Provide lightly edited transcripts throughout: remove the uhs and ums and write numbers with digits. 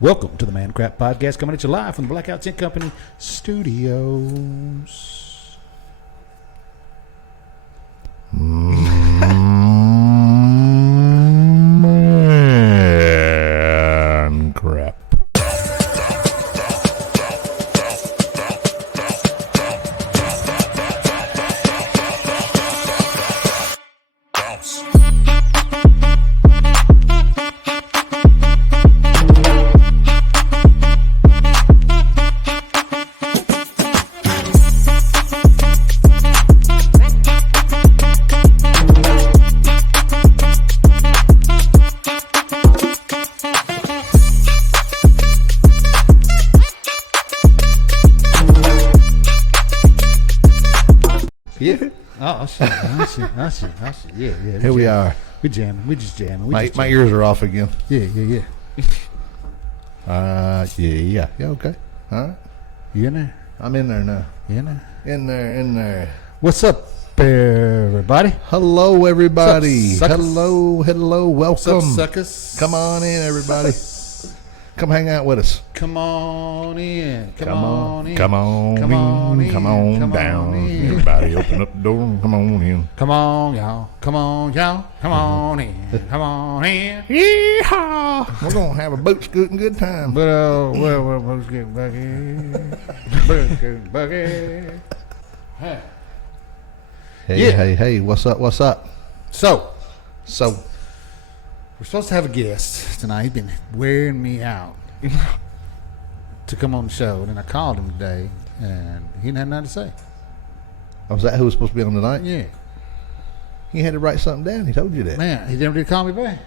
Welcome to the Man Crap Podcast, coming at you live from the Blackout Tent Company studios. Man Crap. Yeah. Oh, I see. Yeah. Here we are. We jamming. We just jamming. My ears are off again. Yeah. Yeah, okay. All right. You in there? I'm in there now. You in there? In there. What's up, everybody? Hello, everybody. Sup, suckers? Hello. Welcome. What's up, suckers? Come on in, everybody. Come hang out with us. Come on in. Come on down. Everybody open up the door and come on in. Come on, y'all. Come on in. Come on in. Yeehaw! We're going to have a boot scooting good time. But, well, let's get buggy. Buggy. Hey, what's up? So, we're supposed to have a guest tonight. He's been wearing me out to come on the show. And then I called him today, and he didn't have nothing to say. Was that who was supposed to be on tonight? Yeah. He had to write something down. He told you that. Man, he never did call me back.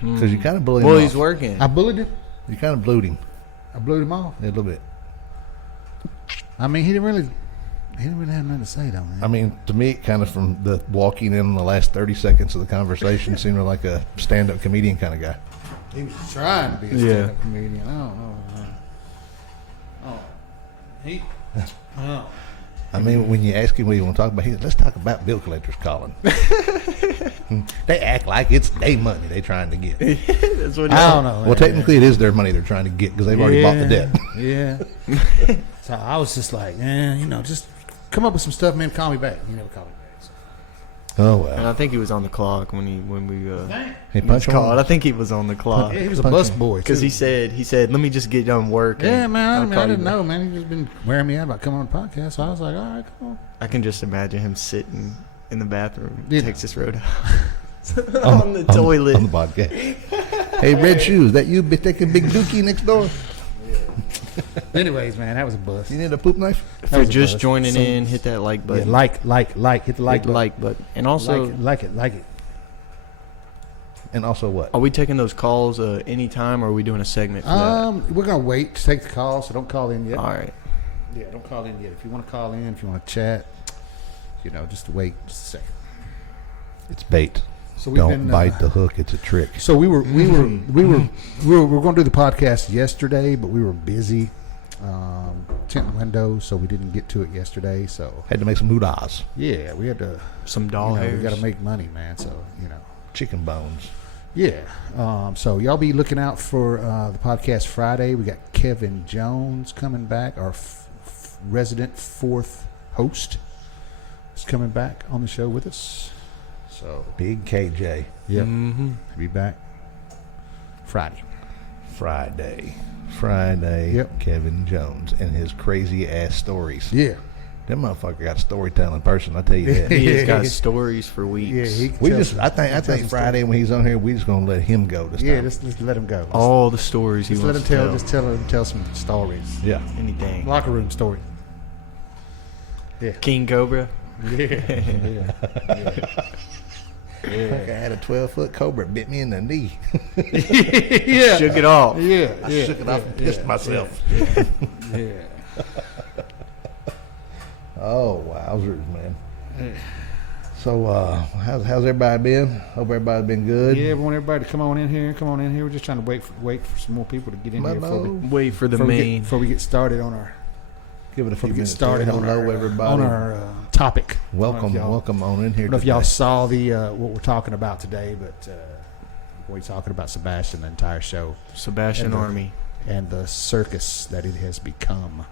Because you kind of bullied him Well, off. he's working. I bullied him. You kind of blued him. I blew him off. A little bit. I mean, he didn't really have nothing to say, though, man. I mean, to me, kind of from the walking in the last 30 seconds of the conversation, seemed like a stand-up comedian kind of guy. He was trying to be a stand-up comedian. I don't know, man. I mean, when you ask him what you want to talk about, he said, let's talk about bill collectors calling. They act like it's their money they're trying to get. That's what I don't know. Well, technically, it is their money they're trying to get because they've already bought the debt. Yeah. So I was just like, just come up with some stuff, man. Call me back. You never call me back. So. Oh, And well. I think he was on the clock when we He was punched called. I one. think he was on the clock Yeah, he was a bus boy, because too. he said, "Let me just get done work." Yeah, and man. I'll I mean, call I you didn't back." know, man. He's just been wearing me out about coming on the podcast. So I was like, all right, come on. I can just imagine him sitting in the bathroom, Yeah. Texas Roadhouse, on the toilet. On the podcast. Hey, Red Shoes, that you be taking Big Dookie next door? Anyways, man, that was a bust. You need a poop knife? If you're just joining in, hit that like Yeah, button. like, hit the like Hit the button. like button. And also, like it. And also what? are we taking those calls anytime, or are we doing a segment for that? We're gonna wait to take the call, so don't call in yet. All right. Yeah, don't call in yet. If you want to call in, if you want to chat, just wait just a second. It's bait. So we've Don't been, bite the hook. It's a trick. So we were going to do the podcast yesterday, but we were busy tinting windows, so we didn't get to it yesterday. So Had to make some hoodahs. yeah, we had to. Some doll We hairs. got to make money, man. So Chicken bones. yeah. So y'all be looking out for the podcast Friday. We got Kevin Jones coming back, our resident fourth host is coming back on the show with us. So Big KJ. yeah, Mm-hmm. be back Friday. Friday. Yep. Kevin Jones and his crazy ass stories. Yeah. That motherfucker got a storytelling person. I tell you that. He has got stories for weeks. Yeah, he We tells- just, I think Friday when he's on here, we just gonna let him go this Yeah, time. just let him go. All the stories he Just let wants him to tell. Just tell some stories. Yeah. anything. Locker room stories. Yeah. King Cobra. Yeah. Like I had a 12-foot cobra bit me in the knee. Yeah. Shook it off. Yeah. I shook it off and pissed myself. Yeah. Oh, wowzers, man. So, how's everybody been? Hope everybody's been good. Yeah, we want everybody to come on in here. We're just trying to wait for some more people to get in here Wait for the before we get started on our Give it a few we get minutes. started on Hello, our everybody. on our topic. Welcome on in here. I don't know if today. y'all saw the what we're talking about today, but we're talking about Sebastian the entire show. Sebastian And the- Army. and the circus that it has become.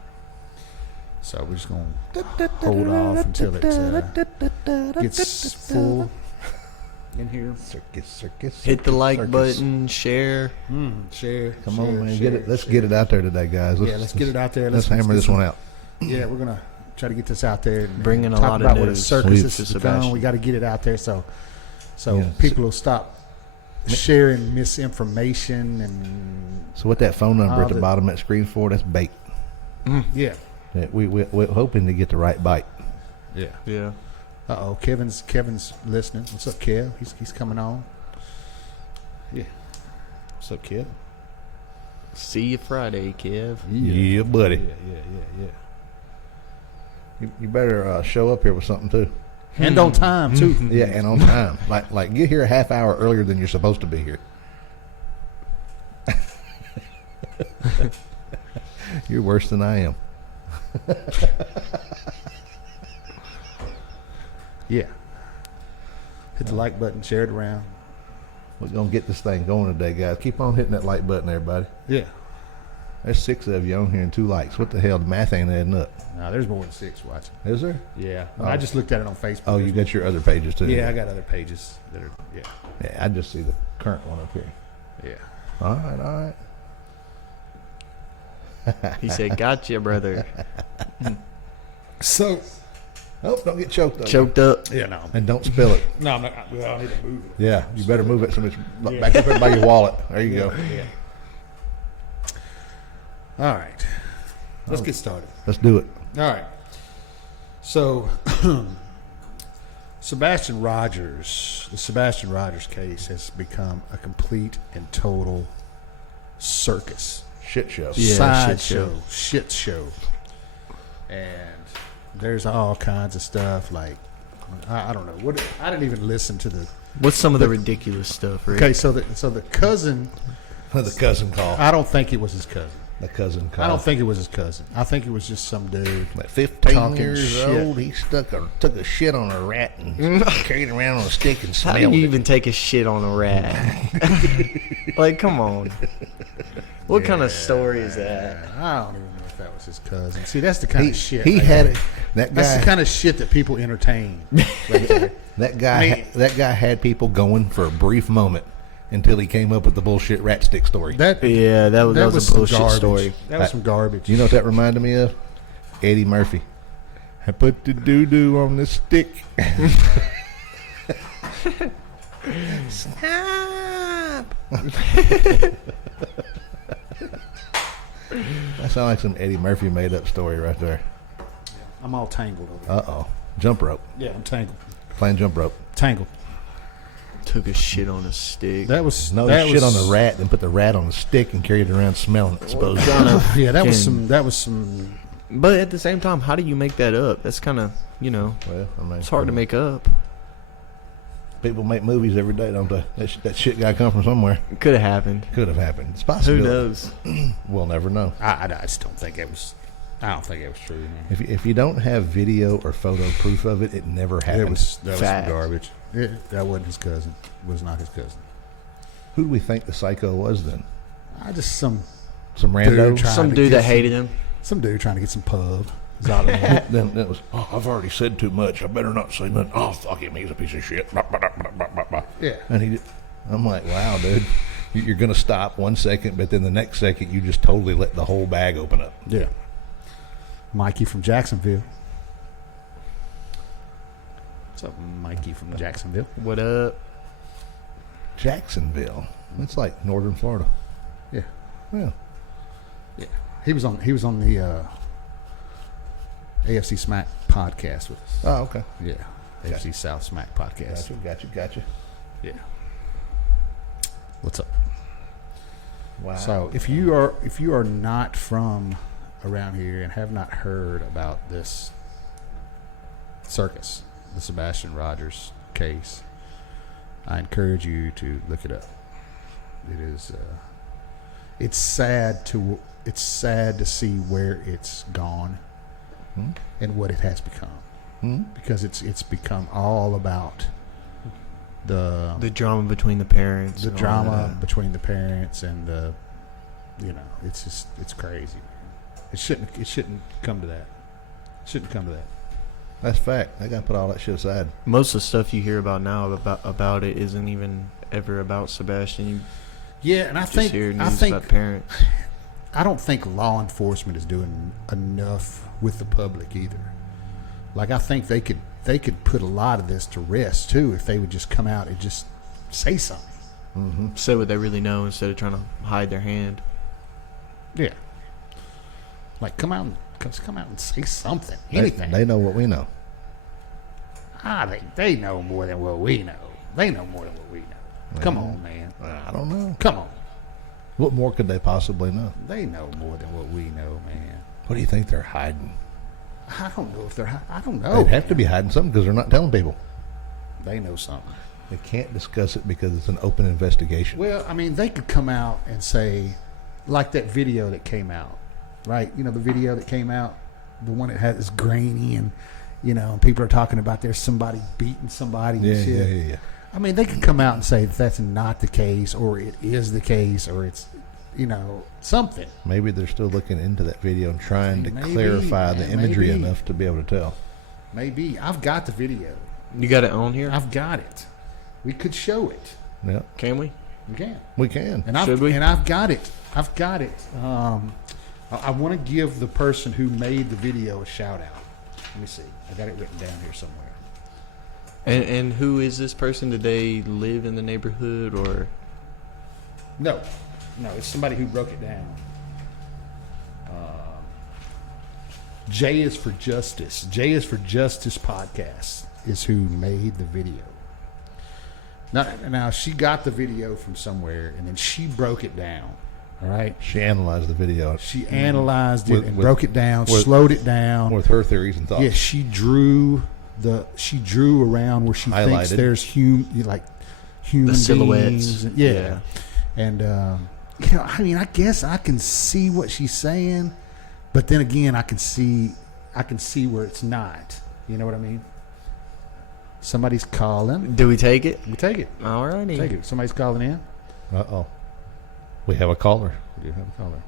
So we're just going to hold off until it gets full in here. Circus. Hit the like circus. button, share. Share. Come on, man. Get it. Let's get it out there today, guys. Let's get it out there. Let's hammer this one out. Yeah, we're going to try to get this out there. And Bring in a talk lot of about what a news circus to has become. Sebastian. We got to get it out there so Yeah. people will stop sharing misinformation and So what that phone number at the the- bottom of that screen for? That's bait. yeah. Yeah, we're hoping to get the right bite. Yeah. Yeah. Kevin's listening. What's up, Kev? He's coming on. Yeah. What's up, Kev? See you Friday, Kev. Yeah, buddy. Yeah. You better show up here with something too. And on time too. Yeah, and on time. like get here a half hour earlier than you're supposed to be here. You're worse than I am. Yeah. Hit the like button, share it around. We're gonna get this thing going today, guys. Keep on hitting that like button, everybody. Yeah. There's 6 of you on here and 2 likes. What the hell? The math ain't adding up. No, there's more than 6 watching. Is there? Yeah. Oh. I just looked at it on Facebook. Oh, you got your other pages too. Yeah, I got other pages that are Yeah, I just see the current one up here. yeah. All right. He said, "Gotcha, brother." So Oh, don't get choked up. Choked up. yeah, no. And don't spill it. No, I'm not well, I need to move it. Yeah, you better move it so it's Yeah. back up there by your wallet. There you go. Yeah. All right. Let's get started. Let's do it. All right. So, Sebastian Rogers, the Sebastian Rogers case has become a complete and total circus, Shit show. Yeah, sideshow, shit show. And there's all kinds of stuff like, I don't know. I didn't even listen to the. What's some of the ridiculous stuff, Rick? Okay, so the cousin, The cousin call. I don't think it was his cousin. The cousin call. I don't think it was his cousin. I think it was just some dude. Like 15 Talking years shit. old, he took a shit on a rat and carried it around on a stick and How smelled do you it. even take a shit on a rat? Like, come on. What kind of story is that? I don't even know if that was his cousin. See, that's the kind He, of shit. he right had there. it. That That's the guy. kind of shit that people entertain. Right there. That guy. I mean- That guy had people going for a brief moment until he came up with the bullshit rat stick story. That Yeah, that was a some bullshit garbage. story. That was some garbage. You know what that reminded me of? Eddie Murphy. I put the doo-doo on the stick. Stop. That sounds like some Eddie Murphy made up story right there. I'm all tangled over Uh-oh. Jump rope. Yeah, I'm tangled. Playing jump rope. Tangled. Took a shit on a stick. That was No, that he shit was, on the rat, then put the rat on the stick and carried it around smelling it, supposedly. Yeah, that was Can- some. That was some. But at the same time, how do you make that up? That's kind of, Well, I mean, it's hard to make up. People make movies every day, don't they? That shit got to come from somewhere. It could have happened. Could have happened. It's Who possible. knows? We'll never know. I just don't think it was. I don't think it was true. Man. If you don't have video or photo proof of it, it never happened. That was some Fact. garbage. That wasn't his cousin. It was not his cousin. Who do we think the psycho was then? I just some Some Dude, rando? try- Some to dude get that some- hated him. some dude trying to get some pub. He's out of the Then it was, oh, I've already said too much. I better not say nothing. Oh, fuck him. He's a piece of shit. Yeah. And I'm like, wow, dude. You're going to stop 1 second, but then the next second you just totally let the whole bag open up. Yeah. Mikey from Jacksonville. What's up, Mikey from Jacksonville? What up? Jacksonville. That's like northern Florida. Yeah. Yeah. Yeah. He was on the AFC Smack podcast with us. Oh, okay. Yeah. AFC South Smack podcast. Gotcha. Yeah. What's up? Wow. So if you are not from around here and have not heard about this circus, the Sebastian Rogers case, I encourage you to look it up. It is it's sad to see where it's gone and what it has become. Because it's become all about the The drama between the parents. the and all drama that. between the parents and the You know, it's crazy. It shouldn't come to that. Shouldn't come to that. That's fact. They got to put all that shit aside. Most of the stuff you hear about now about it isn't even ever about Sebastian. You Yeah, and I just hear news about parents. I don't think law enforcement is doing enough with the public either. Like, I think they could put a lot of this to rest too if they would just come out and just say something. Mm-hmm. Say what they really know instead of trying to hide their hand. Yeah. Like, come out and say something. Anything. They know what we know. They know more than what we know. They know more than what we know. Come on, man. I don't know. Come on. What more could they possibly know? They know more than what we know, man. What do you think they're hiding? I don't know if they're. I don't know. They'd have to be hiding something because they're not telling people. They know something. They can't discuss it because it's an open investigation. Well, I mean, they could come out and say, like that video that came out, right? You know, the video that came out, the one that has grainy and, you know, and people are talking about there's somebody beating somebody and shit. Yeah. I mean, they could come out and say that's not the case, or it is the case, or it's, you know, something. Maybe they're still looking into that video and trying to Maybe, clarify the imagery maybe. enough to be able to tell. Maybe. I've got the video. You got it on here? I've got it. We could show it. Yeah, Can we? We can. we can. And Should we? I've got it. I've got it. I want to give the person who made the video a shout out. Let me see. I got it written down here somewhere. And who is this person? Did they live in the neighborhood or? No, it's somebody who broke it down. J is for Justice. J is for Justice podcast is who made the video. Now she got the video from somewhere and then she broke it down. All right. She analyzed the video. She analyzed it With- and with- broke it down, with- slowed it down. with her theories and thoughts. Yeah, she drew around where she thinks Highlighted. there's human The silhouettes. beings. Yeah. And you know, I mean, I guess I can see what she's saying, but then again, I can see where it's not. You know what I mean? Somebody's calling. Do we take it? We take it. Alrighty. Take it. Somebody's calling in. Uh-oh. We have a caller. We do have a caller.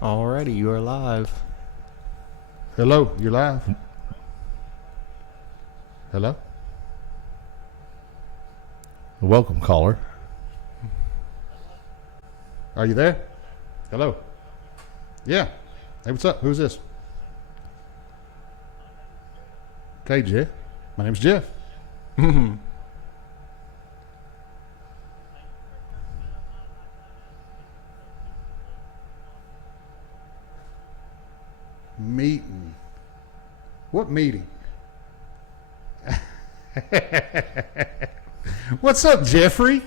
Alrighty, you are live. Hello, you're live. Hello. Welcome, caller. Are you there? Hello. Yeah. Hey, what's up? Who's this? Okay, Jeff. My name's Jeff. Meeting. What meeting? What's up, Jeffrey?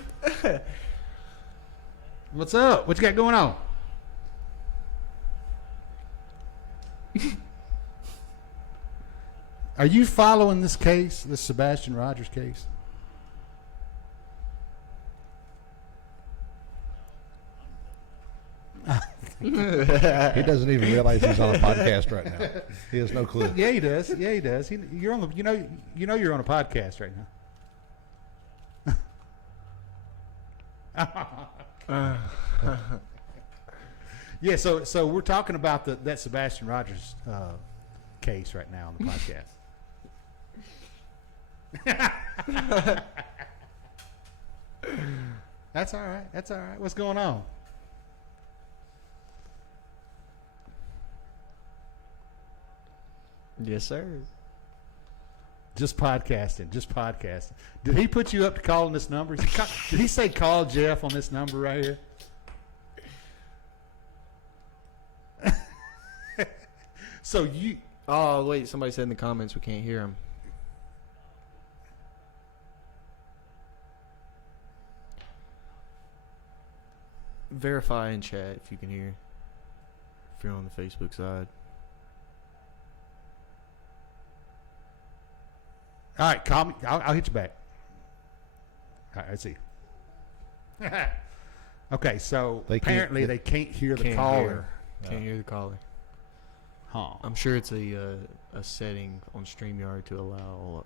What's up? What you got going on? Are you following this case, this Sebastian Rogers case? He doesn't even realize he's on a podcast right now. He has no clue. Yeah, he does. Yeah, he does. You're on the, you know you're on a podcast right now. Yeah, so we're talking about that Sebastian Rogers case right now on the podcast. That's all right. That's all right. What's going on? Yes, sir. Just podcasting. Just podcasting. Did he put you up to calling this number? Did he say call Jeff on this number right here? So you. Oh, wait. Somebody said in the comments we can't hear him. Verify in chat if you can hear. If you're on the Facebook side. All right, call me. I'll hit you back. All right, let's see. Okay, so They can't- apparently they can't hear the Can't caller. hear. Can't hear the caller. Huh. I'm sure it's a setting on StreamYard to allow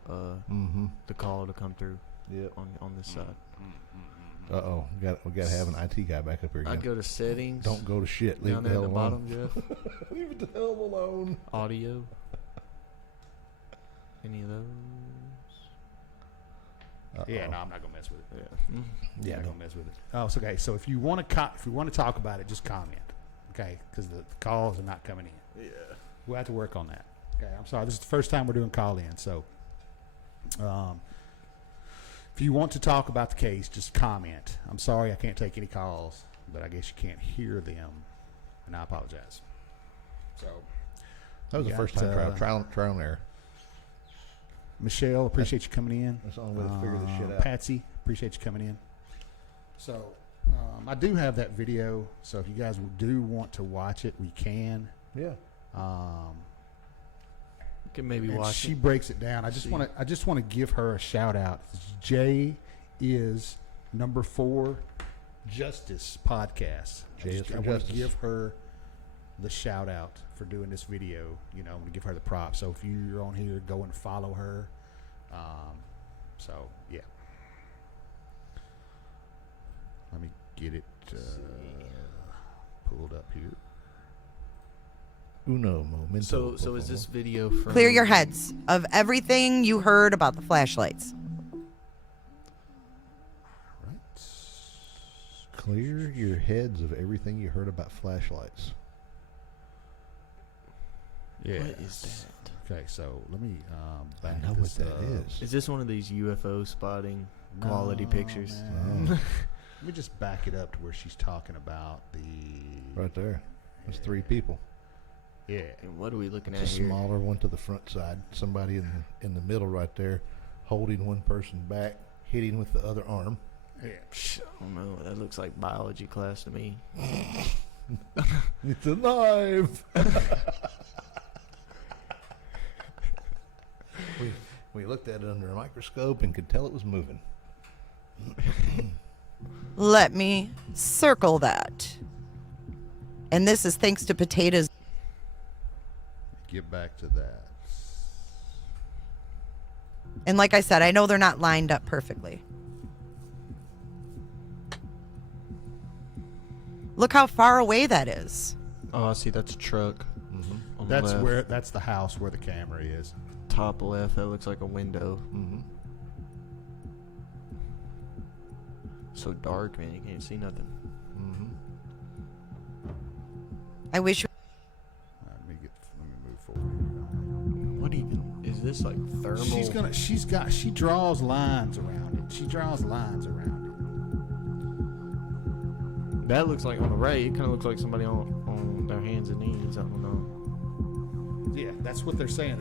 the call to come through Yep. on this side. Uh-oh. We got to have an IT guy back up here again. I'd go to settings. Don't go to shit. Leave down it there the at hell the alone. bottom, Jeff. Leave it the hell alone. Audio. Any of those? Yeah, no, I'm not gonna mess with it. Yeah. Yeah, I'm not no. gonna mess with it. Oh, it's okay. So if you want to talk about it, just comment. Okay, because the calls are not coming in. Yeah. We'll have to work on that. Okay, I'm sorry. This is the first time we're doing call in, so if you want to talk about the case, just comment. I'm sorry I can't take any calls, but I guess you can't hear them, and I apologize. So That was we the first got, time trial and error. Michelle, appreciate you coming in. That's the only way to figure this shit out. Patsy, appreciate you coming in. So I do have that video, so if you guys do want to watch it, we can. Yeah. Can maybe And watch she it. breaks it down. I just want to give her a shout out. J is number 4 Justice podcast. J is for I want Justice. to give her the shout out for doing this video. You know, I'm going to give her the props. So if you're on here, go and follow her. So yeah. Let me get it pulled up here. Uno momento. So is this video from... Clear your heads of everything you heard about the flashlights. Right. Clear your heads of everything you heard about flashlights. Yeah. What is that? Okay, so let me I back know what this that up. is. Is this one of these UFO spotting quality No, pictures? man. Oh, Let me just back it up to where she's talking about the right there. There's 3 people. yeah. And what are we looking at It's a here? smaller one to the front side. Somebody in the middle right there, holding one person back, hitting with the other arm. Yeah. I don't know. That looks like biology class to me. It's alive. we looked at it under a microscope and could tell it was moving. Let me circle that. And this is thanks to potatoes. Get back to that. And like I said, I know they're not lined up perfectly. Look how far away that is. Oh, I see. That's a truck. Mm-hmm. On the left. That's the house where the camera is. Top left. That looks like a window. Mm-hmm. So dark, man. You can't see nothing. Mm-hmm. I wish. Let me move forward. What even is this, like thermal? She draws lines around it. She draws lines around That looks like on the right. It kind of looks like somebody on their hands and knees. I don't know. it. Yeah, that's what they're saying.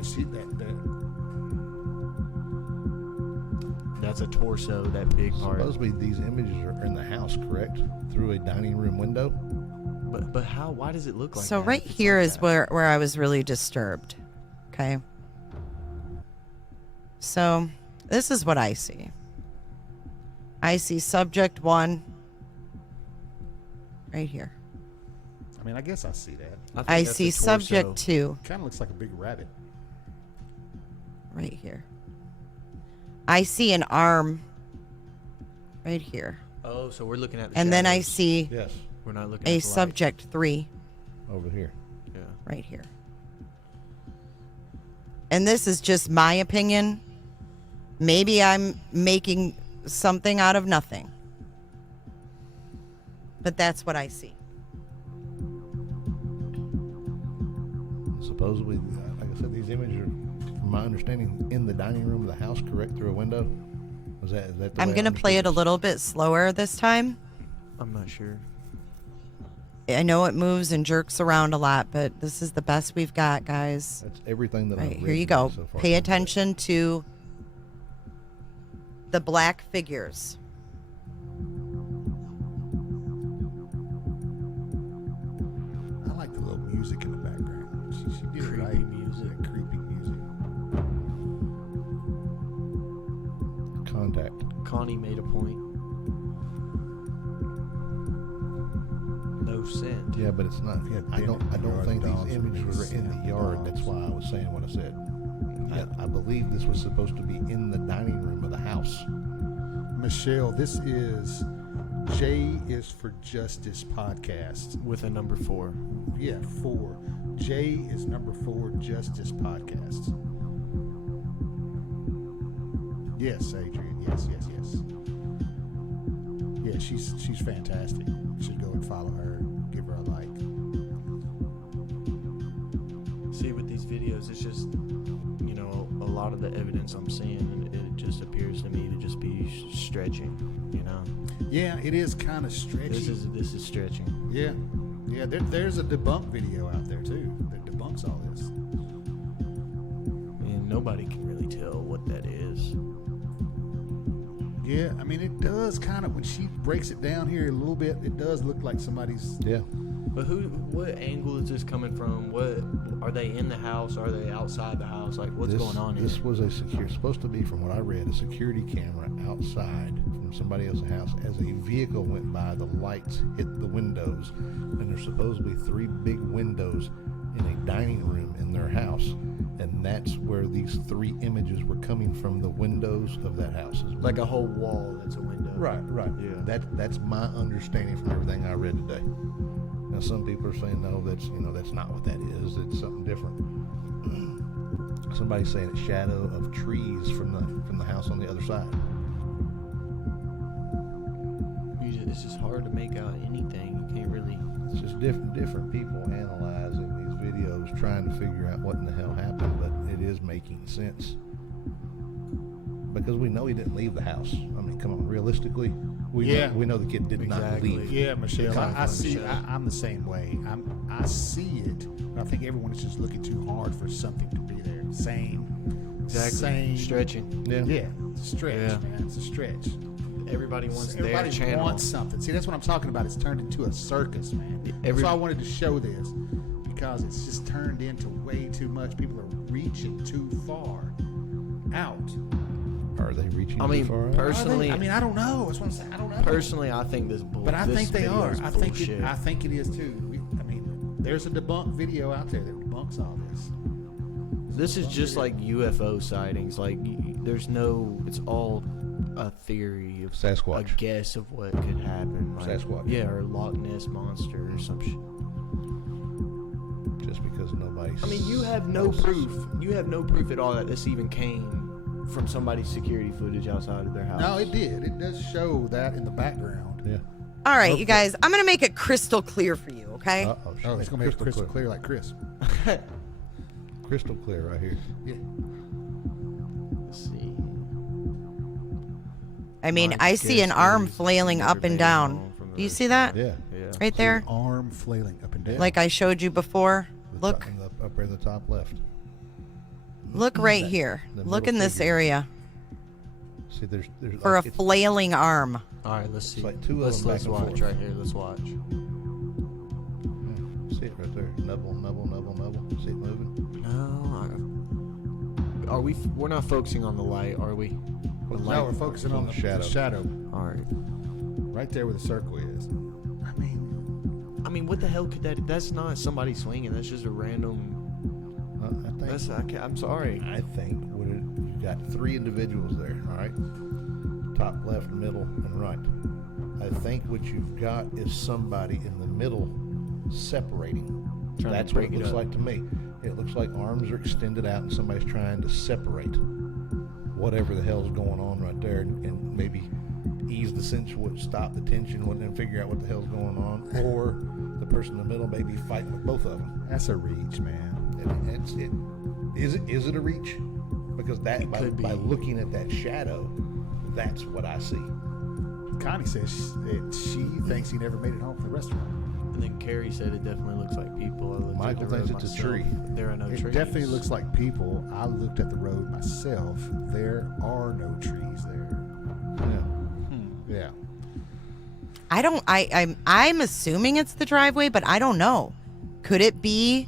That's a torso. That big part. Supposedly these images are in the house, correct? Through a dining room window. But how? Why does it look like So that right if it's here like is that? where I was really disturbed. Okay. So this is what I see. I see subject 1 right here. I mean, I guess I see that. think I that's see a torso. subject 2 Kind of looks like a big rabbit. right here. I see an arm right here. Oh, so we're looking at the And then I shadows. see Yes, We're not looking a at the light. subject 3 over here. Yeah. right here. And this is just my opinion. Maybe I'm making something out of nothing. But that's what I see. Supposedly, like I said, these images are, from my understanding, in the dining room of the house, correct, through a window. Is that the I'm way I going to play it a understood little bit slower this time. I'm not sure. I know it moves and jerks around a lot, but this is the best we've got, guys. this? That's everything that Right, I've here read you go. so far. Pay attention to the black figures. I like the little music in the background. She did Creepy it right. music. Yeah, creepy music. Contact. Connie made a point. No scent. Yeah, but it's not. Yeah, I don't yard think dogs these and images were these in the yard. That's why I was saying what I said. I believe this was supposed to be in the dining room of the house. Michelle, this is J is for Justice podcast. With a number 4. Yeah, 4. J is number 4 Justice podcast. Yes, Adrian. Yes. Yeah, she's fantastic. You should go and follow her. Give her a like. See, with these videos, it's just, you know, a lot of the evidence I'm seeing, it just appears to me to just be stretching, you know? Yeah, it is kind of stretchy. This is stretching. Yeah. There's a debunk video out there too that debunks all this. And nobody can really tell what that is. Yeah, I mean it does kind of when she breaks it down here a little bit. It does look like somebody's. Yeah. But what angle is this coming from? What are they in the house? Are they outside the house? Like, what's going on here? This was supposed to be, from what I read, a security camera outside from somebody else's house. As a vehicle went by, the lights hit the windows, and there's supposedly 3 big windows in a dining room in their house, and that's where these 3 images were coming from, the windows of that house. Like a whole wall that's a window. Right. Yeah. That's my understanding from everything I read today. Now some people are saying no, that's not what that is. It's something different. Somebody's saying it's shadow of trees from the house on the other side. It's just hard to make out anything. You can't really. It's just different people analyzing these videos, trying to figure out what in the hell happened, but it is making sense. Because we know he didn't leave the house. I mean, come on, realistically, we know the kid did not Exactly. leave. Yeah, Michelle, I see. Michelle. I'm the same way. I see it, but I think everyone is just looking too hard for something to be there. Same. Stretching. Yeah. It's a stretch, Yeah. man. It's a stretch. Everybody wants Everybody their channel. wants something. See, that's what I'm talking about. It's turned into a circus, man. That's why I wanted to show this, because it's just turned into way too much. People are reaching too far out. Are they reaching I mean, too far out? personally, I don't know. That's what I'm saying. I don't know. personally, I think this bull. But I this think they video are. is I bullshit. think it is too. There's a debunked video out there that debunks all this. This is just like UFO sightings. Like, there's no. It's all a theory of Sasquatch. a guess of what could happen. Like, Sasquatch. Yeah, or Loch Ness monster or some shit. Just because nobody. I mean, you have no proof. You have no proof at all that this even came from somebody's security footage outside of their house. No, it did. It does show that in the background. Yeah. All right, you guys, I'm going to make it crystal clear for you, okay? Uh-oh. Oh, it's gonna be crystal clear like Chris. Crystal clear right here. Yeah. Let's see. I mean, My I see an guess arm is flailing never up and made it down. home from the Do you rest see of that? Yeah. Yeah. Right there? Arm flailing up and down. Like I showed you before. The Look. top, up in the top left. Look right here. the Look middle in this figure. area See, there's for a like, it's flailing arm. All right, let's see. like 2 of let's them back let's and watch forth. right here. Let's watch. See it right there. Nubble. See it moving? No. Are we? We're not focusing on the light, are we? The light. No, we're focusing on the shadow. All right. Right there where the circle is. I mean, what the hell could that? That's not somebody swinging. That's just a random. I'm sorry. I think you got 3 individuals there. All right. Top, left, middle, and right. I think what you've got is somebody in the middle separating. Trying to That's what break it it looks up. like to me. It looks like arms are extended out and somebody's trying to separate whatever the hell's going on right there, and maybe ease the tension, stop the tension, and figure out what the hell's going on. Or the person in the middle may be fighting with both of them. That's a reach, man. Is it a reach? Because that by looking at that shadow, that's what I see. Connie says that she thinks he never made it home from the restaurant. And then Carrie said it definitely looks like people. I looked at Michael the road thinks it's a myself. tree. There are no It trees. definitely looks like people. I looked at the road myself. There are no trees there. Yeah. I'm assuming it's the driveway, but I don't know. Could it be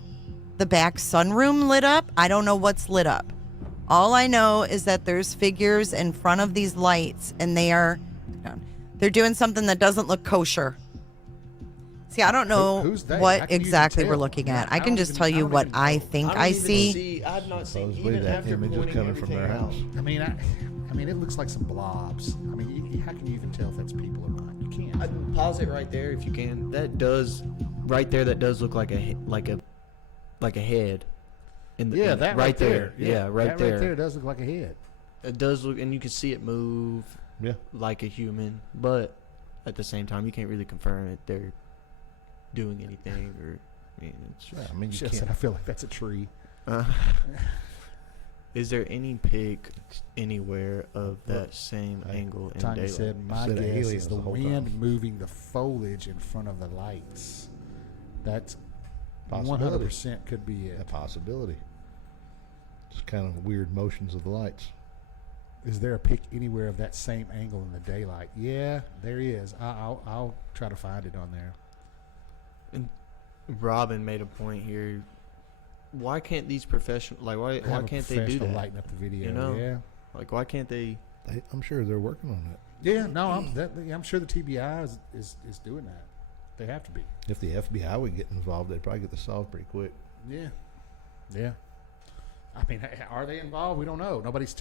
the back sunroom lit up? I don't know what's lit up. All I know is that there's figures in front of these lights, and they're doing something that doesn't look kosher. See, I don't know Who's they? How what can you even exactly we're tell? looking Yeah, at. I can just tell you don't what even I know. think don't I even see. I've not seen Supposedly even that after image is pointing coming from their everything house. out. I mean, it looks like some blobs. I mean, how can you even tell if that's people or not? You can't. I'd pause it right there if you can. That does, right there. That does look like a head. In the, Yeah, in, that right there. Yeah, right that there. right there does look like a head. It does look, and you can see it move Yeah. like a human, but at the same time, you can't really confirm that they're doing anything. Or I mean, it's Yeah, I mean, you Just, can't. I feel like that's a tree. Is there any pic anywhere of that same Hey, angle in Tanya daylight? said, "My Said guess aliens is the the whole wind time." moving the foliage in front of the lights. That's Possibility. 100% could be A it. possibility. Just kind of weird motions of the lights. Is there a pic anywhere of that same angle in the daylight? Yeah, there is. I'll try to find it on there. And Robin made a point here. Why can't these professional why Have a can't they do professional that? lighting up the video? You know? Yeah. Like why can't they? I'm sure they're working on it. Yeah, no, I'm sure the TBI is doing that. They have to be. If the FBI would get involved, they'd probably get this solved pretty quick. Yeah, yeah. I mean, are they involved? We don't know. Nobody's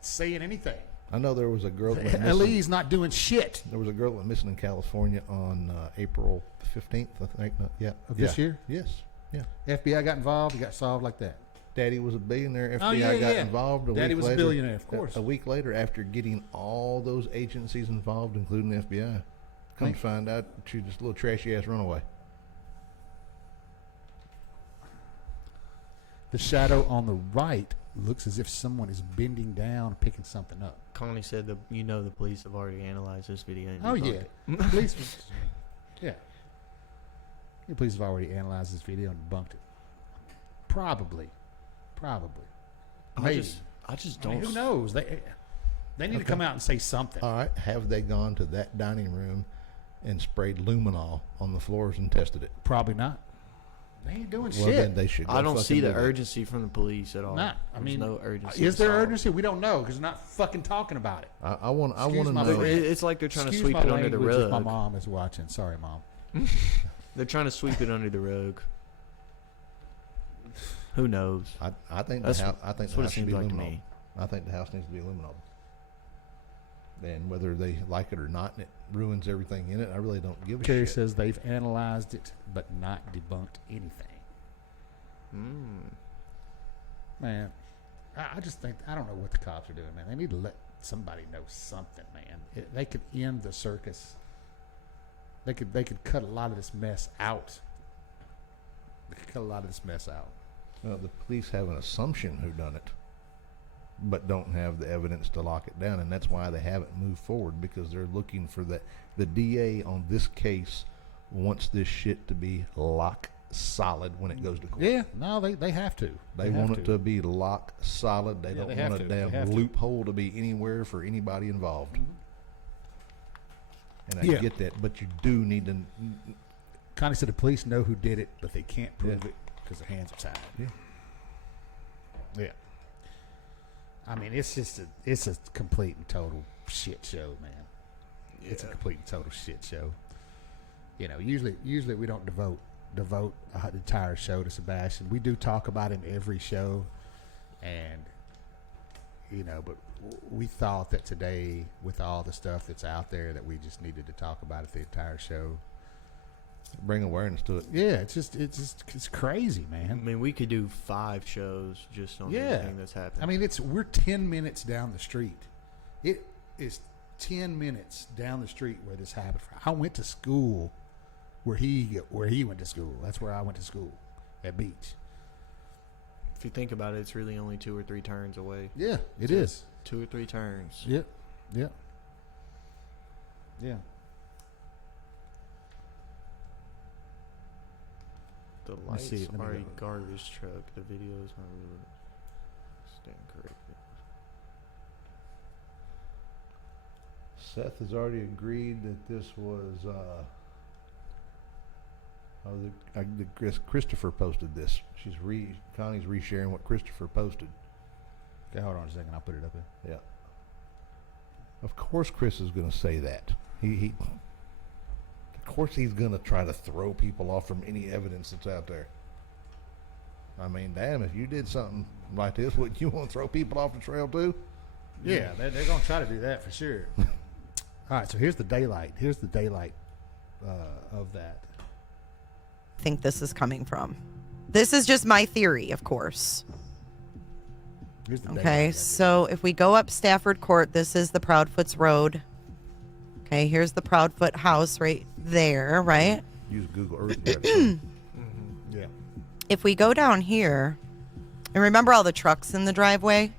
saying anything. I know there was a girl that went missing. Lee's not doing shit. There was a girl that went missing in California on April 15th, I think. No, yeah. Of this year? Yes. Yeah. FBI got involved. It got solved like that. Daddy was a billionaire. FBI Oh, yeah, got yeah. involved. Daddy week was a later, billionaire, of course. A week later, after getting all those agencies involved, including the FBI, come to find out she's just a little trashy ass runaway. The shadow on the right looks as if someone is bending down, picking something up. Connie said the police have already analyzed this video. And Oh debunked yeah, it. police. Yeah, the police have already analyzed this video and debunked it. Probably. Maybe. I just I mean, don't. who knows? They need to come out and say something. All right. Have they gone to that dining room and sprayed luminol on the floors and tested it? Probably not. They ain't doing Well, shit. then they should. Go I don't fucking see the do that. urgency from the police at all. Not. I There's mean, no urgency. is to there solve. urgency? We don't know because they're not fucking talking about it. I want to Excuse my know. language. It's like they're trying to Excuse sweep my it under the language if my rug. mom is watching. Sorry, mom. They're trying to sweep it under the rug. Who knows? I think That's- the house. I think that's the what it house should seems be like to luminol. me. I think the house needs to be luminol. And whether they like it or not, and it ruins everything in it, I really don't give a Carrie shit. says they've analyzed it but not debunked anything. Man, I just think I don't know what the cops are doing, man. They need to let somebody know something, man. They could end the circus. They could cut a lot of this mess out. They could cut a lot of this mess out. Well, the police have an assumption who done it, but don't have the evidence to lock it down, and that's why they haven't moved forward, because they're looking for that. The DA on this case wants this shit to be lock solid when it goes to court. Yeah, no, they have to. They have want it to be lock solid. They Yeah, don't they have want a to. They damn have to. loophole to be anywhere for anybody involved. And I Yeah. get that, but you do need to. Connie said the police know who did it, but they can't prove Yeah. it because their hands are tied. Yeah. Yeah. I mean, it's a complete and total shit show, man. It's a complete and total shit show. You know, usually we don't devote an entire show to Sebastian. We do talk about him every show, and you know, but we thought that today, with all the stuff that's out there, that we just needed to talk about it the entire show. Bring awareness to it. Yeah, it's crazy, I man. mean, we could do 5 shows just on Yeah. everything that's happened. I mean, we're 10 minutes down the street. It is 10 minutes down the street where this happened. I went to school where he went to school. That's where I went to school, at Beach. if you think about it, it's really only 2 or 3 turns away. Yeah, it is. 2 or 3 turns. Yep. Yep. Yeah. The me lights see it. Let me are a go. garbage truck. The video is not really stand corrected. Seth has already agreed that this was. Christopher posted this. Connie's resharing what Christopher posted. Okay, hold on a second. I'll put it up there. Yeah. Of course, Chris is going to say that. course he's going to try to throw people off from any evidence that's out there. I mean, damn, if you did something like this, would you want to throw people off the trail too? Yeah, they're going to try to do that for sure. All right, so here's the daylight. Here's the daylight of that. Think this is coming from. This is just my theory, of course. Here's the Okay, daylight of it. so if we go up Stafford Court, this is the Proudfoot's Road. Okay, here's the Proudfoot house right there, right? Use Google Earth. There. Yeah. If we go down here, and remember all the trucks in the driveway?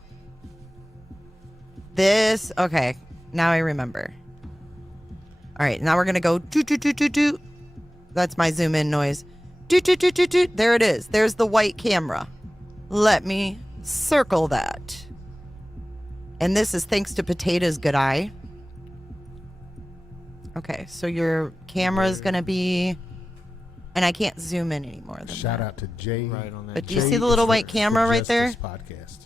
This, okay, now I remember. All right, now we're going to go doot, doot, doot, doot, doot. That's my zoom in noise. Doot, doot, doot, doot, doot. There it is. There's the white camera. Let me circle that. And this is thanks to Potato's good eye. Okay, so your camera's going to be, and I can't zoom in any more than Shout that. out to Jay. Right on that. But do you Jay see the little for- white camera for right there? Justice Podcast.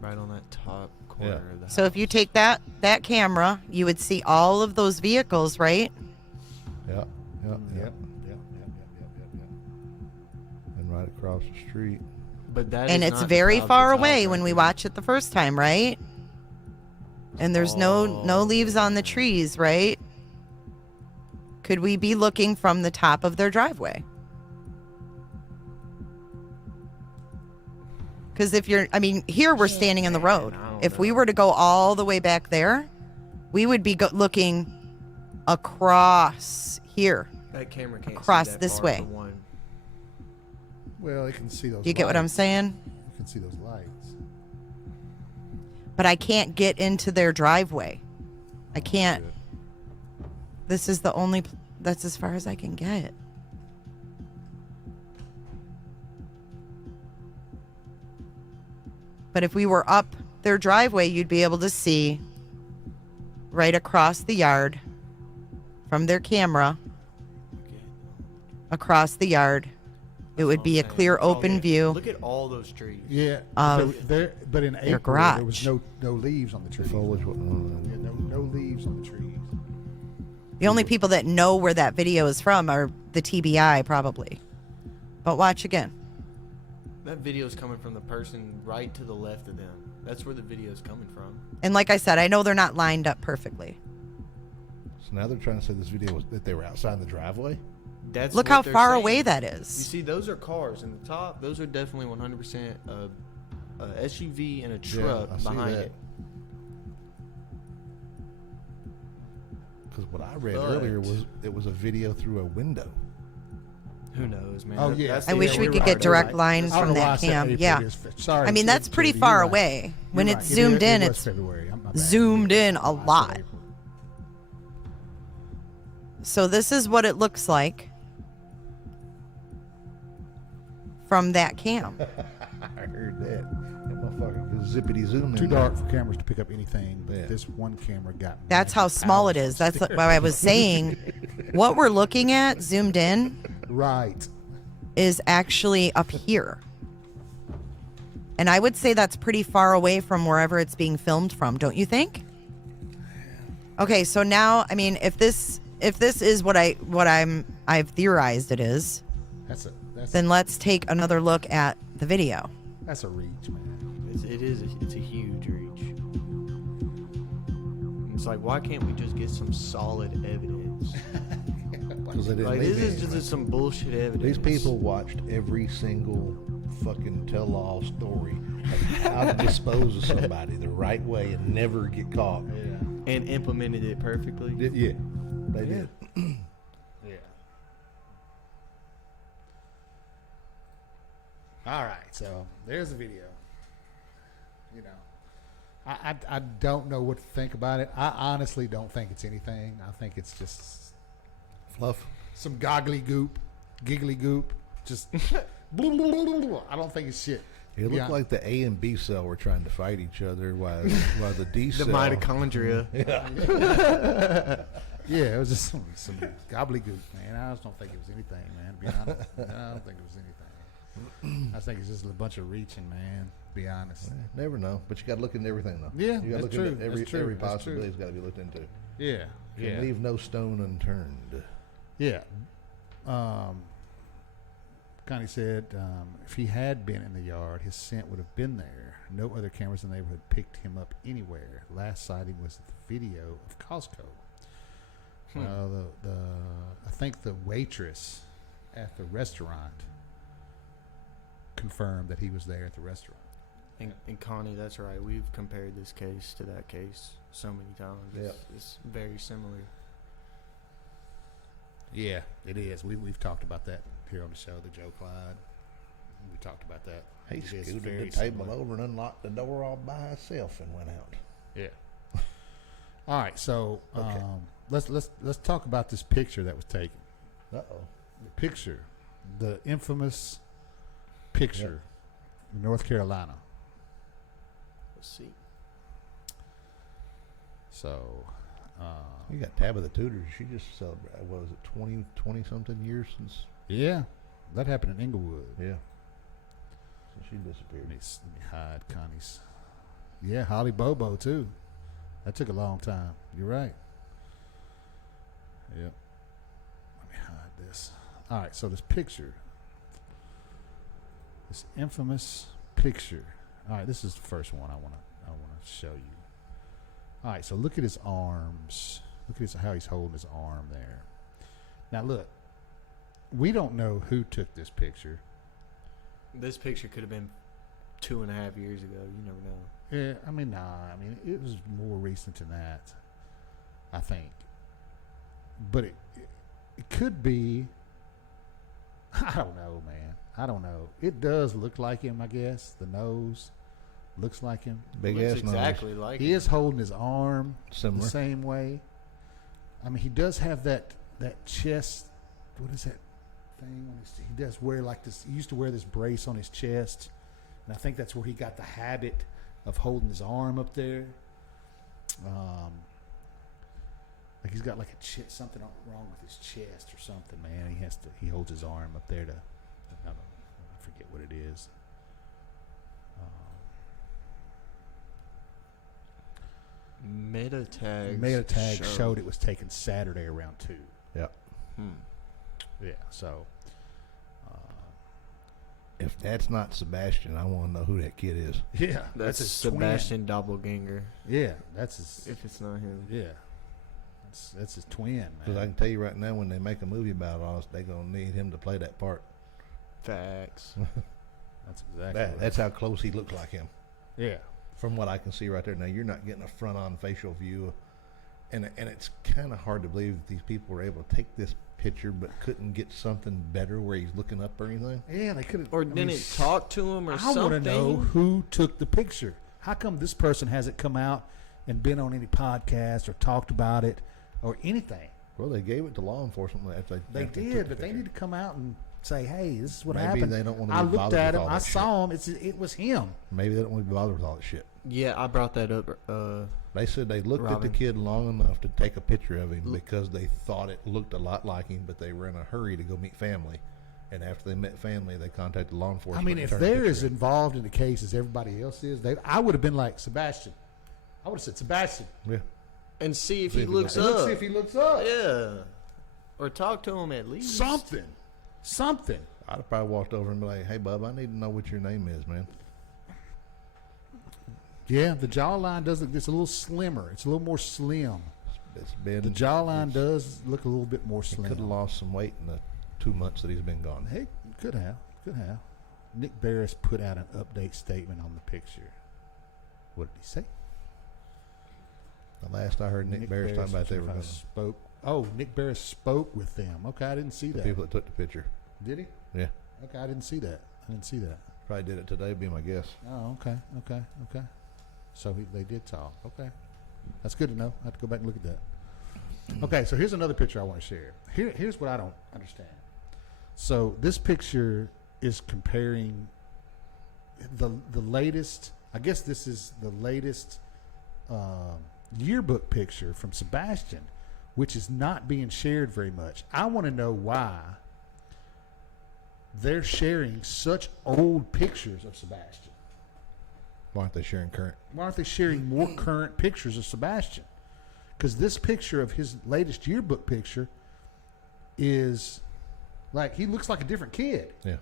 Right on that top corner of the So if you house. take that camera, you would see all of those vehicles, right? Yep. Yep. And right across the street. But that And is it's not very the far Proudfoot's away house when right we there. watch it the first time, right? And there's no leaves on the trees, right? Could we be looking from the top of their driveway? Because if you're, I mean, here we're standing in the road. I don't If we know. were to go all the way back there, we would be looking across here. That camera can't across see that this far, way. for one. Well, you can see those. Do you get what I'm lights. saying? You can see those lights. But I can't get into their driveway. I can't. This is the only. That's as far as I can get. But if we were up their driveway, you'd be able to see right across the yard from their camera, across the yard. It would That's be a what I'm saying. clear Look at all open that- view. Look at all those trees. Yeah. Of but in their April there was garage. no leaves on the trees. Foliage. Yeah, no leaves on the trees. The only people that know where that video is from are the TBI, probably. But watch again. That video is coming from the person right to the left of them. That's where the video is coming from. And like I said, I know they're not lined up perfectly. So now they're trying to say this video was that they were outside the driveway. That's Look what how they're far saying. away that You is. see, those are cars in the top. Those are definitely 100% a SUV and a truck I see behind that. it. Because what I read But- earlier was it was a video through a window. Who knows, man? Oh That- yeah. that's I the wish we area could where get I direct go. lines I don't from know why I that said cam. April. Yeah. It is Sorry. I mean, that's pretty Judy, far you're right. away. When You're it's right. zoomed in, was it's February. My bad. zoomed in a I said lot. April. So this is what it looks like from that cam. I heard that. That motherfucker was zippity zoom. Too dark for cameras to pick up anything, but Yeah. this one camera got. That's how magic small it powers. is. That's why I was saying what we're looking at zoomed in Right. is actually up here. And I would say that's pretty far away from wherever it's being filmed from, don't you think? Okay, so now, I mean, if this is what I've theorized it is, That's then let's take another look at the video. that's a reach, man. It's a huge reach. It's like, why can't we just get some solid evidence? Because they didn't Like, leave this is anything. just some bullshit evidence. These people watched every single fucking tell-all story of how to dispose of somebody the right way and never get caught. Yeah. and implemented it perfectly. Yeah, they did. Yeah. All right, so there's the video. You know, I don't know what to think about it. I honestly don't think it's anything. I think it's just Fluff. some giggly goop. Just I don't think it's shit. It looked like the A and B cell were trying to fight each other while the D The cell. mitochondria. Yeah, it was just some gobbledygook, man. I just don't think it was anything, man. To be honest, I don't think it was anything. I think it's just a bunch of reaching, man. To be honest. Never know, but you got to look into everything, though. Yeah, you got that's to look true. into That's true. every That's possibility true. has got to be looked into. Yeah, You yeah. leave no stone unturned. Yeah. Connie said if he had been in the yard, his scent would have been there. No other cameras in the neighborhood picked him up anywhere. Last sighting was the video of Costco. I think the waitress at the restaurant confirmed that he was there at the restaurant. And Connie, that's right. We've compared this case to that case so many times. It's very similar. Yeah, it is. We've talked about that here on the show, the Joe Clyde. We talked about that. He It is scooted very the table similar. over and unlocked the door all by himself and went out. Yeah. All right, so Okay. let's talk about this picture that was taken. Uh-oh. The picture, the infamous picture, in North Carolina. Let's see. So, You got Tabitha Tudor. She just celebrated, what was it, 20 something years since? yeah, that happened in Inglewood. Yeah. So she disappeared. Let me hide Connie's. Yeah, Holly Bobo too. That took a long time. You're right. Yep. Let me hide this. All right, so this picture, this infamous picture. All right, this is the first one I want to show you. All right, so look at his arms. Look at how he's holding his arm there. Now look, we don't know who took this picture. This picture could have been 2.5 years ago. You never know. Yeah, I mean, nah. I mean, it was more recent than that, I think. But it could be. I don't know, man. I don't know. It does look like him, I guess. The nose looks like him. Big Looks ass exactly like He him. is holding his arm Similar. the same way. I mean, he does have that chest. What is that thing on his? He does wear like this. He used to wear this brace on his chest, and I think that's where he got the habit of holding his arm up there. Like he's got like something wrong with his chest or something, man. He holds his arm up there I forget what it is. Meta Tag showed it was taken Saturday around 2. Yeah. Yeah, so If that's not Sebastian, I want to know who that kid is. yeah, That's his Sebastian Doppelganger. twin. Yeah, that's his. If it's not him. Yeah, that's his twin, Because I man. can tell you right now, when they make a movie about all this, they're going to need him to play that part. Facts. That's exactly. Right. That's how close he looks like him. Yeah, From what I can see right there. Now, you're not getting a front-on facial view. And it's kind of hard to believe that these people were able to take this picture but couldn't get something better where he's looking up or anything. yeah, they could have. Or didn't talk to him or I something. want to know who took the picture. How come this person hasn't come out and been on any podcast or talked about it or anything? Well, they gave it to law enforcement after They after did, took the but they picture. need to come out and say, "Hey, this is what Maybe happened." they don't want to I be looked bothered at with him. all I that saw him. It was him. Maybe they don't want to be bothered with all that shit. Yeah, I brought that up. They said they looked Robin. at the kid long enough to take a picture of him because they thought it looked a lot like him, but they were in a hurry to go meet family. And after they met family, they contacted law enforcement. I mean, and if turned the they're picture as in. involved in the case as everybody else is, I would have been like Sebastian. I would have said Sebastian. Yeah. And see if See he if he looks looks up. Let's see if he looks up. Yeah. Or talk to him at least. Something. I'd have probably walked over and be like, "Hey, bub, I need to know what your name is, man." Yeah, the jawline does look. It's a little slimmer. It's a little more slim. It's been The jawline does look a little bit more He could have slim. lost some weight in the 2 months that he's been gone. Hey, could have. Nick Barris put out an update statement on the picture. What did he say? The last I heard, Nick Barris talking about they were going to spoke. Oh, Nick Barris spoke with them. Okay, I didn't see the that. people that took the picture. Did he? Yeah, Okay, I didn't see that. probably did it today. Be my guess. Oh, okay. So they did talk. Okay, that's good to know. I have to go back and look at that. Okay, so here's another picture I want to share. Here's what I don't understand. So this picture is comparing the latest. I guess this is the latest yearbook picture from Sebastian, which is not being shared very much. I want to know why they're sharing such old pictures of Sebastian. Why aren't they sharing current? Why aren't they sharing more current pictures of Sebastian? Because this picture of his latest yearbook picture is like he looks like a different kid. Yeah.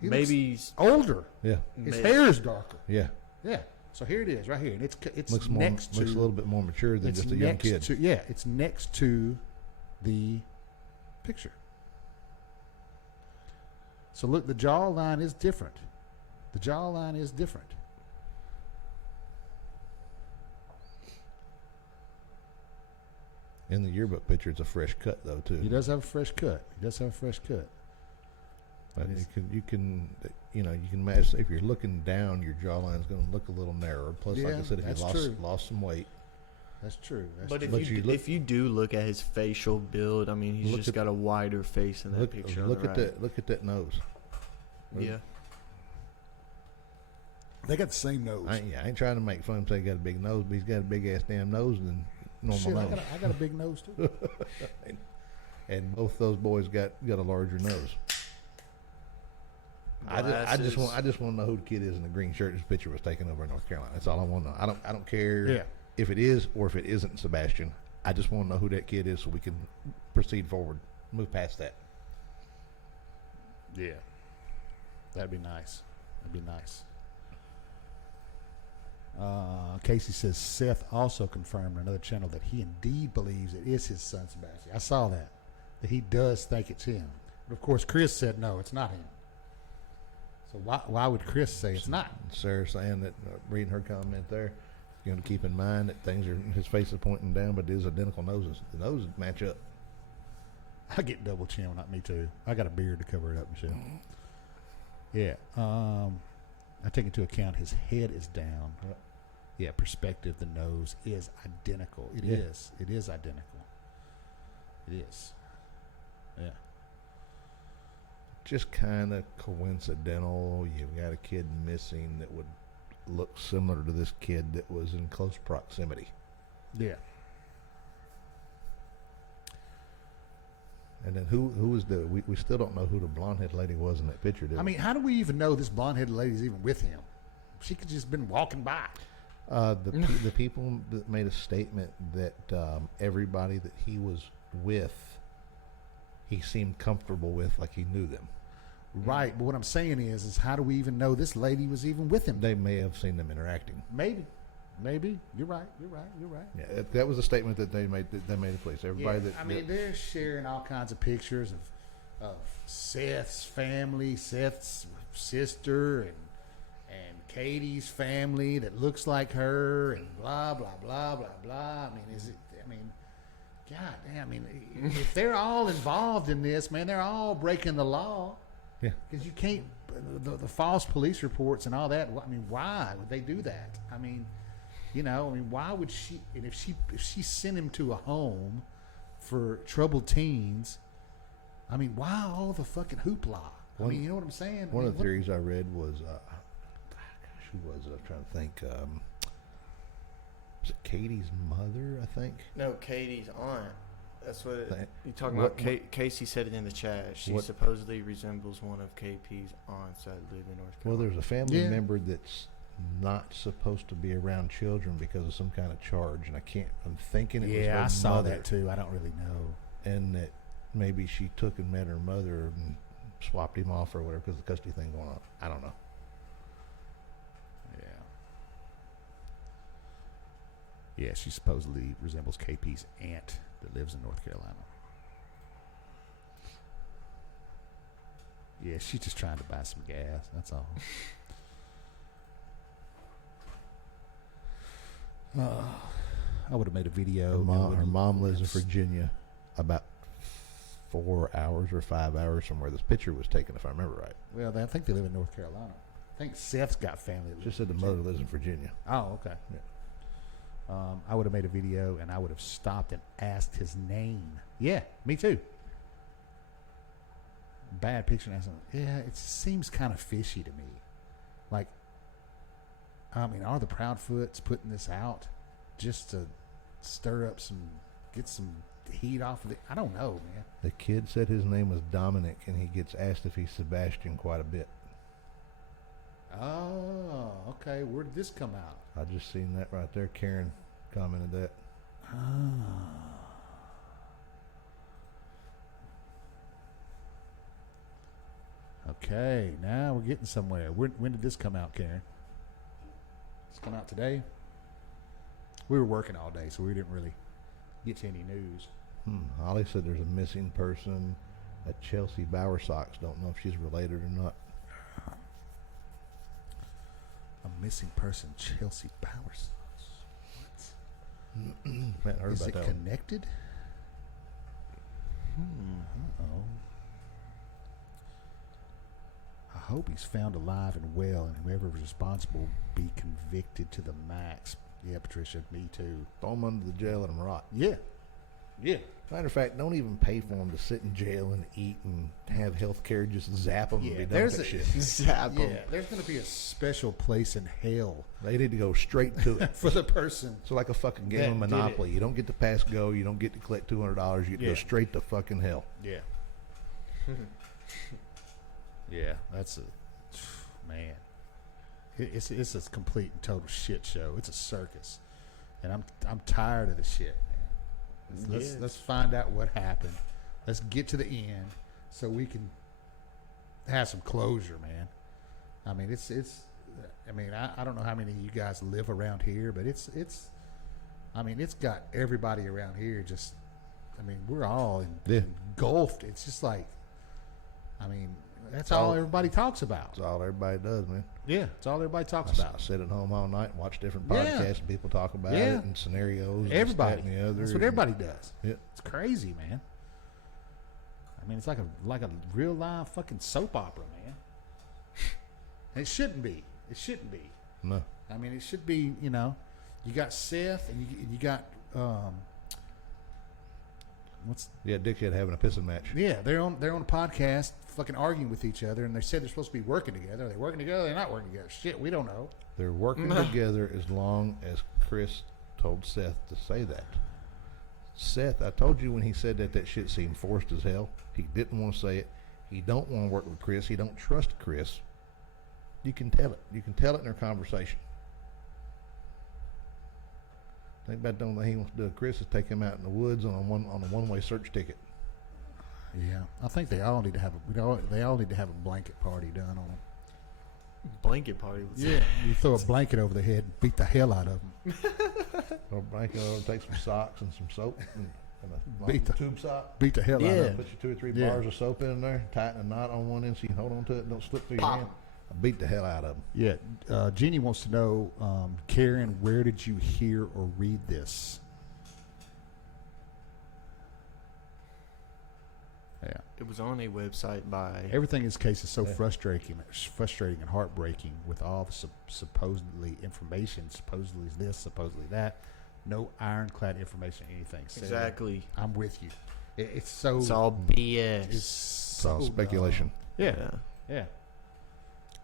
He Maybe looks older. Yeah. His Maybe. hair is darker. Yeah. Yeah. So here it is, right here, and it's Looks next to a little bit more mature than it's just a young next kid. to- yeah, it's next to the picture. So look, the jawline is different. The jawline is different. In the yearbook picture, it's a fresh cut though too. He does have a fresh cut. But you can match if you're looking down, your jawline's going to look a little narrower. Plus, like Yeah, I said, if that's you true. lost some weight, That's true. That's But true. if you do look at his facial build, I mean, he's Look just at- got a wider face in that look picture. look on the at right. that look at that nose. Yeah. They got the same nose. I ain't trying to make fun of him say he got a big nose, but he's got a big ass damn nose than normal Shit, nose. I got a big nose too. And both those boys got a larger nose. I just want to know who the kid is in the green shirt this picture was taken over in North Carolina. That's all I want to know. I don't care Yeah. if it is or if it isn't Sebastian. I just want to know who that kid is so we can proceed forward, move past that. Yeah. That'd be nice. Casey says Seth also confirmed on another channel that he indeed believes it is his son Sebastian. I saw that he does think it's him. But of course, Chris said no, it's not him. So why would Chris say it's not? Sarah saying that, reading her comment there, you know, to keep in mind that his face is pointing down, but it is identical noses. The noses match up. I get double chin, not me too. I got a beard to cover it up, Michelle. Yeah. I take into account his head is down. Yep. Yeah, perspective, the nose is identical. It Yeah. is. It is identical. It is. Yeah. Just kind of coincidental. You've got a kid missing that would look similar to this kid that was in close proximity. Yeah. And then who was we still don't know who the blonde-headed lady was in that picture, do we? I mean, how do we even know this blonde-headed lady's even with him? She could just been walking by. the people that made a statement that everybody that he was with, he seemed comfortable with, like he knew them. Right, but what I'm saying is how do we even know this lady was even with him? They may have seen them interacting. Maybe. You're right. Yeah, that was a statement that they made. That they made a place. Everybody Yeah, that I mean, they're sharing all kinds of pictures of Seth's family, Seth's sister, and Katie's family that looks like her, and blah blah blah blah blah. I mean, God damn. I mean, if they're all involved in this, man, they're all breaking the law. yeah. Because you can't the false police reports and all that. I mean, why would they do that? I mean, why would she? And if she sent him to a home for troubled teens, I mean, why all the fucking hoopla? I mean, you know what I'm saying? One of the theories I read was, who was it? I'm trying to think. Was it Katie's mother? I think. No, Katie's aunt. That's what That- you talking what- about. Casey said it in the chat. She What- supposedly resembles one of KP's aunts that live in North Well, Carolina. there's a family Yeah. member that's not supposed to be around children because of some kind of charge, and I'm thinking it was her Yeah, I saw mother, that too. I don't really know. and that maybe she took and met her mother and swapped him off or whatever because of the custody thing going on. I don't know. Yeah. Yeah, she supposedly resembles KP's aunt that lives in North Carolina. Yeah, she's just trying to buy some gas. That's all. I would have made a video. Her mom lives in Virginia, about 4 hours or 5 hours from where this picture was taken, if I remember right. Well, I think they live in North Carolina. I think Seth's got family. that She lives said the in mother Virginia. lives in Virginia. Oh, okay. Yeah. I would have made a video and I would have stopped and asked his name. Yeah, me too. Bad picture. And I said, yeah, it seems kind of fishy to me. Like, I mean, are the Proudfoots putting this out just to get some heat off of it? I don't know, man. The kid said his name was Dominic, and he gets asked if he's Sebastian quite a bit. Oh, okay. Where did this come out? I just seen that right there. Karen commented that. Okay, now we're getting somewhere. When did this come out, Karen? It's come out today. We were working all day, so we didn't really get to any news. Holly said there's a missing person at Chelsea Bowersox. Don't know if she's related or not. A missing person, Chelsea Bowers. Haven't heard Is about it that one. connected? Uh-oh. I hope he's found alive and well, and whoever is responsible be convicted to the max. Yeah, Patricia, me too. Throw them under the jail and them rot. Yeah. Yeah. Matter of fact, don't even pay for them to sit in jail and eat and have health care. Just zap them and be done with that shit. Zap 'em. Yeah, there's going to be a special place in hell They need to go straight to it. for the person. So like a fucking game That of did Monopoly. You don't get to pass go. You don't get to collect $200. You get to Yeah. go straight to fucking hell. Yeah. Yeah, that's a man. It's a complete and total shit show. It's a circus, and I'm tired of the shit, man. Let's find out what happened. Let's get to the end so we can have some closure, man. I mean, I mean, I don't know how many of you guys live around here, but it's. I mean, it's got everybody around here just. I mean, we're all engulfed. It's just like. I mean, that's all everybody talks about. That's all everybody does, man. Yeah, that's all everybody talks I about. sit at home all night and watch different Yeah. podcasts and people talk about Yeah. it and scenarios. And Everybody. this, that, and the other. That's what everybody does. Yeah. It's crazy, man. I mean, it's like a real live fucking soap opera, man. And it shouldn't be. It shouldn't be. No. I mean, it should be. You know, you got Seth and you got what's Yeah, dickhead having a pissing match. yeah they're on a podcast fucking arguing with each other, and they said they're supposed to be working together. Are they working together? They're not working together. Shit, we don't know. They're working together as long as Chris told Seth to say that. Seth, I told you when he said that shit seemed forced as hell. He didn't want to say it. He don't want to work with Chris. He don't trust Chris. You can tell it. You can tell it in their conversation. Think about the only thing he wants to do with Chris is take him out in the woods on a one-way search ticket. Yeah, I think they all need to have a blanket party done on them. Blanket party. Yeah, you throw a blanket over their head and beat the hell out of them. Or blanket over, take some socks and some soap and a Beat the- tube sock. Beat the hell out of them. Put your 2 or 3 Yeah. bars of soap in there, tighten a knot on one end so you can hold on to it and don't slip through your Pop hand. I beat the hell out of them. Yeah, Jeannie wants to know, Karen, where did you hear or read this? Yeah, It was on a website by. everything in this case is so frustrating and heartbreaking with all the supposedly information, supposedly this, supposedly that. No ironclad information, anything. Said. Exactly. I'm with you. It's so. It's all BS. It's It's all so speculation. Yeah, yeah.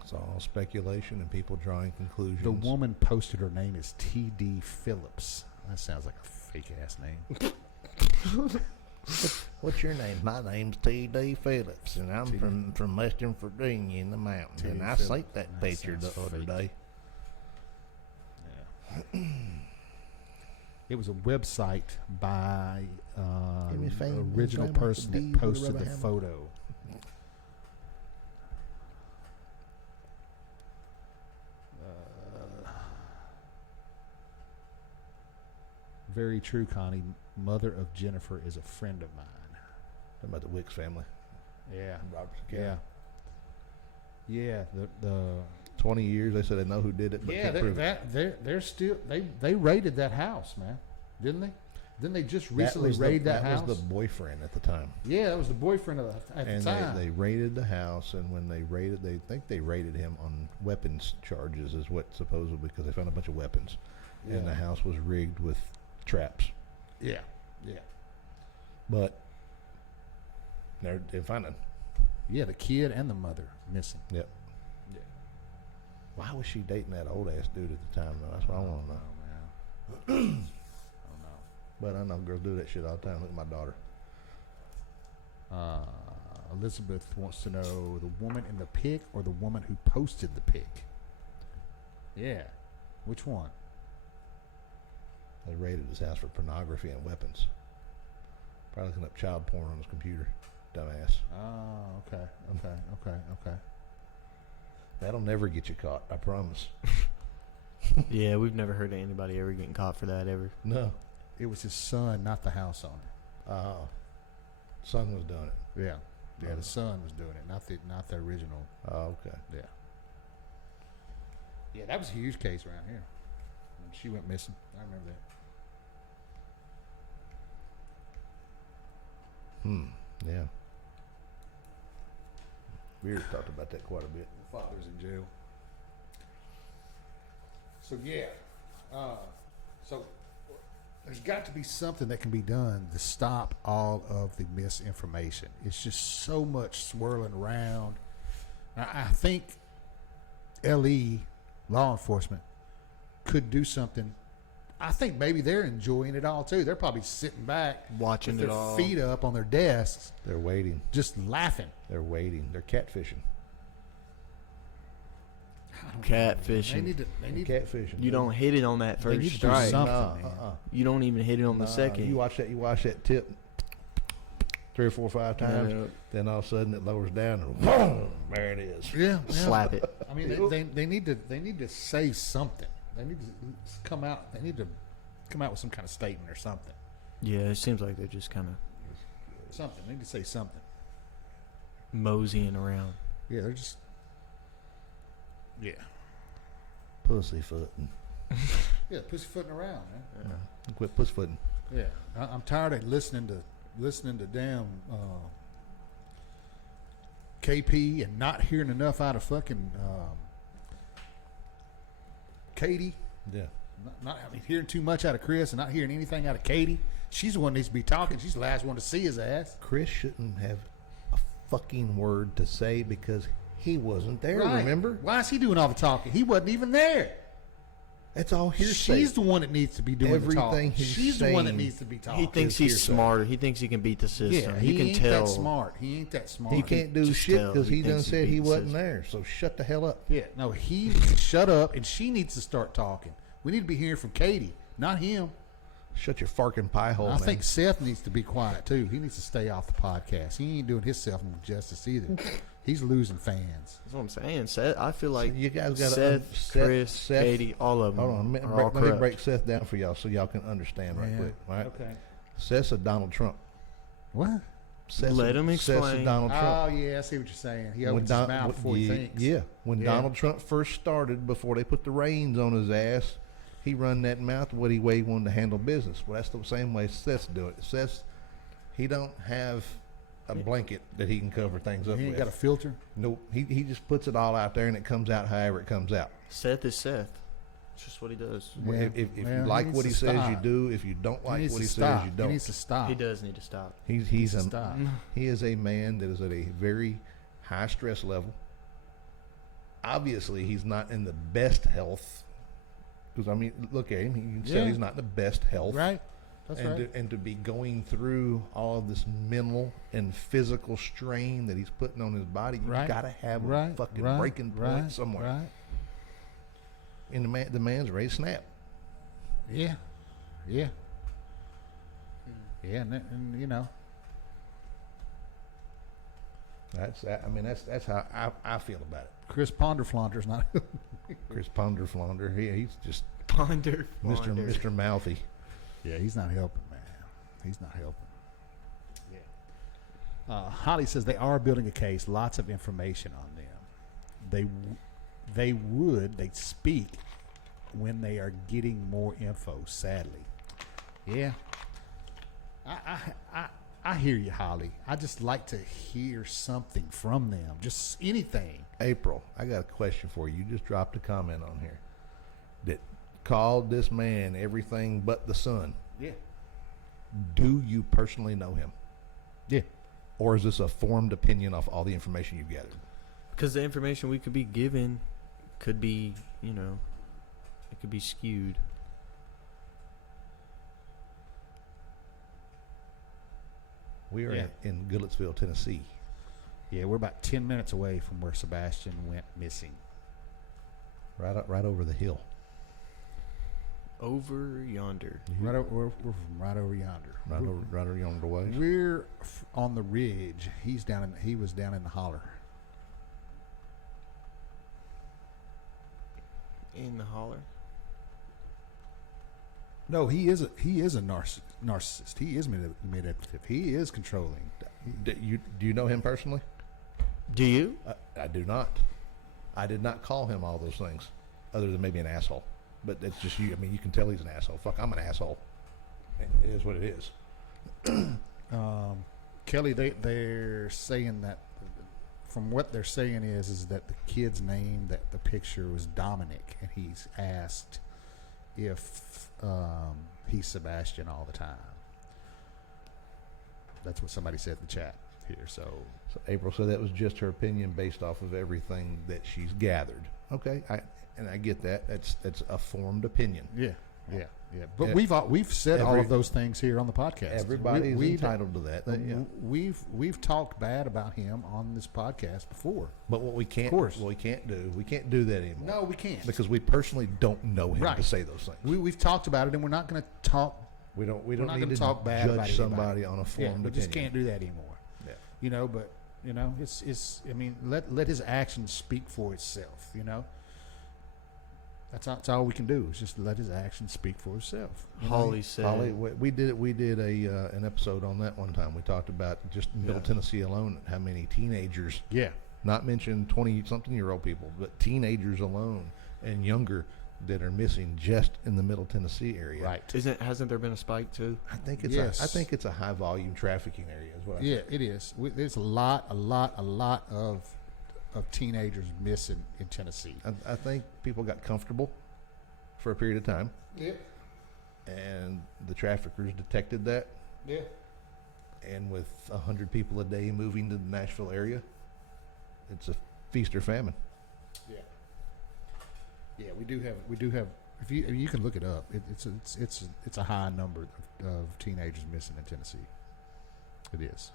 It's all speculation and people drawing conclusions. The woman posted her name as T.D. Phillips. That sounds like a fake ass name. What's your name? My name's T.D. Phillips, and I'm from Western Virginia in the mountains. T.D. And I Phillips. seen that picture the sounds other fake. day. Yeah. It was a website by Give me fame, original fame like person the that bees with a posted rubber the hammer. photo. Very true, Connie. Mother of Jennifer is a friend of mine. Talking about the Wicks family. Yeah. Robertson Yeah. Yeah. The 20 years, they said they know who did it, but yeah, can't prove they're still they raided that house, man. Didn't they? Didn't they just recently raid that house? That was the boyfriend at the time. Yeah, that was the boyfriend at the time. They raided the house, and when they raided, they think they raided him on weapons charges, is what supposedly, because they found a bunch of weapons, Yeah. and the house was rigged with traps. Yeah, yeah, But they found him. yeah. The kid and the mother missing. Yep. Yeah. Why was she dating that old ass dude at the time, though? That's what I want to know. Oh man. Oh no. But I know girls do that shit all the time. Look at my daughter. Elizabeth wants to know the woman in the pic or the woman who posted the pic. Yeah, which one? They raided his house for pornography and weapons. Probably looking up child porn on his computer. dumbass. Oh, okay. That'll never get you caught, I promise. Yeah, we've never heard of anybody ever getting caught for that ever. No. It was his son, not the house owner. Son was doing it. Yeah. Yeah, the son was doing it, not the original. Oh, okay. Yeah. Yeah, that was a huge case around here. When she went missing. I remember that. Yeah. We already talked about that quite a bit. The father's in jail. So yeah, so there's got to be something that can be done to stop all of the misinformation. It's just so much swirling around. I think LE, law enforcement, could do something. I think maybe they're enjoying it all too. They're probably sitting back, Watching with it their all. feet up on their desks, They're waiting. just laughing. They're waiting. They're catfishing. They Catfishing. need to. They need. Catfishing. You don't hit it on that They need first to do strike. something. No, You don't even hit it on the second. You watch that tip 3 or 4 or 5 times, Yeah. then all of a sudden it lowers down and boom, there it is. Yeah, Slap it. I mean, they need to say something. They need to come out. They need to come out with some kind of statement or something. Yeah, it seems like they're just kind of Something. They need to say something. moseying around. Yeah, they're just. Yeah. Pussyfooting. Yeah, pussyfooting around, man. Quit pussyfooting. Yeah, I'm tired of listening to damn KP and not hearing enough out of fucking Katie. Yeah. I mean, hearing too much out of Chris and not hearing anything out of Katie. She's the one that needs to be talking. She's the last one to see his ass. Chris shouldn't have a fucking word to say because he wasn't there, Right. remember? Why is he doing all the talking? He wasn't even there. That's all hearsay. She's the one that needs to be doing Everything the talking. he's She's the one that saying, needs to be talking. He thinks Here's he's that. smarter. He thinks he can beat the system. Yeah, he can ain't tell. that smart. He ain't that smart. He can't do Just shit tell because he he done thinks he said he beat the wasn't system. there. So shut the hell up. Yeah, no, he needs to shut up, and she needs to start talking. We need to be hearing from Katie, not him. Shut your farking pie hole, I man. think Seth needs to be quiet too. He needs to stay off the podcast. He ain't doing himself no justice either. He's losing fans. That's what I'm saying. Seth, I feel like you guys got Seth, Chris, Katie, all of them. Hold on, are all let me corrupt. break Seth down for y'all so y'all can understand right Yeah. quick. All right? Okay. Seth's a Donald Trump. What? Let him Seth's a explain. Donald Trump. Oh yeah, I see what you're saying. He opens his mouth before he thinks. Yeah, when Yeah. Donald Trump first started, before they put the reins on his ass, he run that mouth the way he wanted to handle business. Well, that's the same way Seth's doing it. Seth, he don't have a blanket that he can cover things up He ain't with. got a filter. Nope. He just puts it all out there and it comes out however it comes out. Seth is Seth. It's just what he does. Yeah. If Well, you like he what he needs to says, you stop. do. If you don't like He needs what to he stop. says, you He don't. needs to stop. He does need to stop. He's needs to a stop. he is a man that is at a very high stress level. Obviously, he's not in the best health. Because I mean, look at him. You can tell Yeah. he's not in the best health. Right. That's and right. and to be going through all of this mental and physical strain that he's putting on his body, you Right. gotta have Right. a fucking Right. breaking point Right. somewhere. Right. And the man's ready to snap. Yeah. Yeah. Yeah, and you know. That's how I feel about it. Chris Ponderflaunter's not. Chris Ponderflaunder, he's just Ponder. Mr. Mouthy. Yeah, he's not helping, man. He's not helping. Yeah. Holly says they are building a case. Lots of information on them. They speak when they are getting more info. Sadly, yeah. I hear you, Holly. I just like to hear something from them. Just anything. April, I got a question for you. You just dropped a comment on here that called this man everything but the sun. Yeah. Do you personally know him? Yeah. Or is this a formed opinion off all the information you've gathered? Because the information we could be given could be, it could be skewed. We are Yeah. in Goodlettsville, Tennessee. Yeah, we're about 10 minutes away from where Sebastian went missing. Right over the hill. Over yonder. Right over, we're from right over yonder. Right over yonder way. We're on the ridge. He was down in the holler. In the holler. No, he is a narcissist. He is manipulative. He is controlling. Do you know him personally? Do you? I do not. I did not call him all those things, other than maybe an asshole. But it's just you. I mean, you can tell he's an asshole. Fuck, I'm an asshole. It is what it is. Kelly, they're saying that, from what they're saying is that the kid's name, that the picture was Dominic, and he's asked if he's Sebastian all the time. That's what somebody said in the chat here. So April said that was just her opinion based off of everything that she's gathered. Okay, I get that. That's a formed opinion. yeah. But we've said all of those things here on the podcast. Everybody's entitled to that. We've talked bad about him on this podcast before. But what we can't do that anymore. No, we can't, because we personally don't know him to say those things. We've talked about it, and we're not going to talk. We don't not need to talk bad judge about somebody on a formed opinion. We just can't do that anymore. Yeah. But it's. I mean, let his actions speak for itself. That's all we can do, is just let his actions speak for itself. Holly said. We did an episode on that one time. We talked about just Middle Tennessee alone, how many teenagers. Yeah. Not mention 20-something-year-old people, but teenagers alone and younger that are missing just in the Middle Tennessee area. Right. Hasn't there been a spike too? I think it's a high volume trafficking area. Is what I think. It is. There's a lot of teenagers missing in Tennessee. I think people got comfortable for a period of time. Yeah. And the traffickers detected that. Yeah. And with 100 people a day moving to the Nashville area, it's a feast or famine. Yeah. Yeah, we do have. If you can look it up, it's a high number of teenagers missing in Tennessee. It is.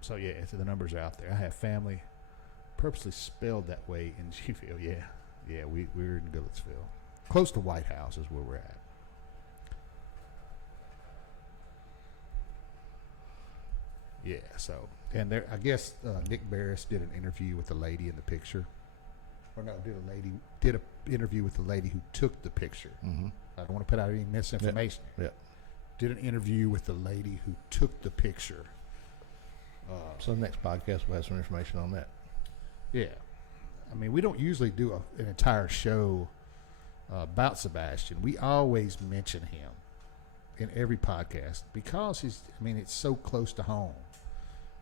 So yeah, the numbers are out there. I have family purposely spelled that way in Gville. Yeah, we're in Goodlettsville, close to White House is where we're at. Yeah, so and there, I guess Nick Barris did an interview with the lady in the picture, or no, did an interview with the lady who took the picture. Mm-hmm. I don't want to put out any misinformation. Yeah. Did an interview with the lady who took the picture. So the next podcast we'll have some information on that. Yeah. I mean, we don't usually do an entire show about Sebastian. We always mention him in every podcast because it's so close to home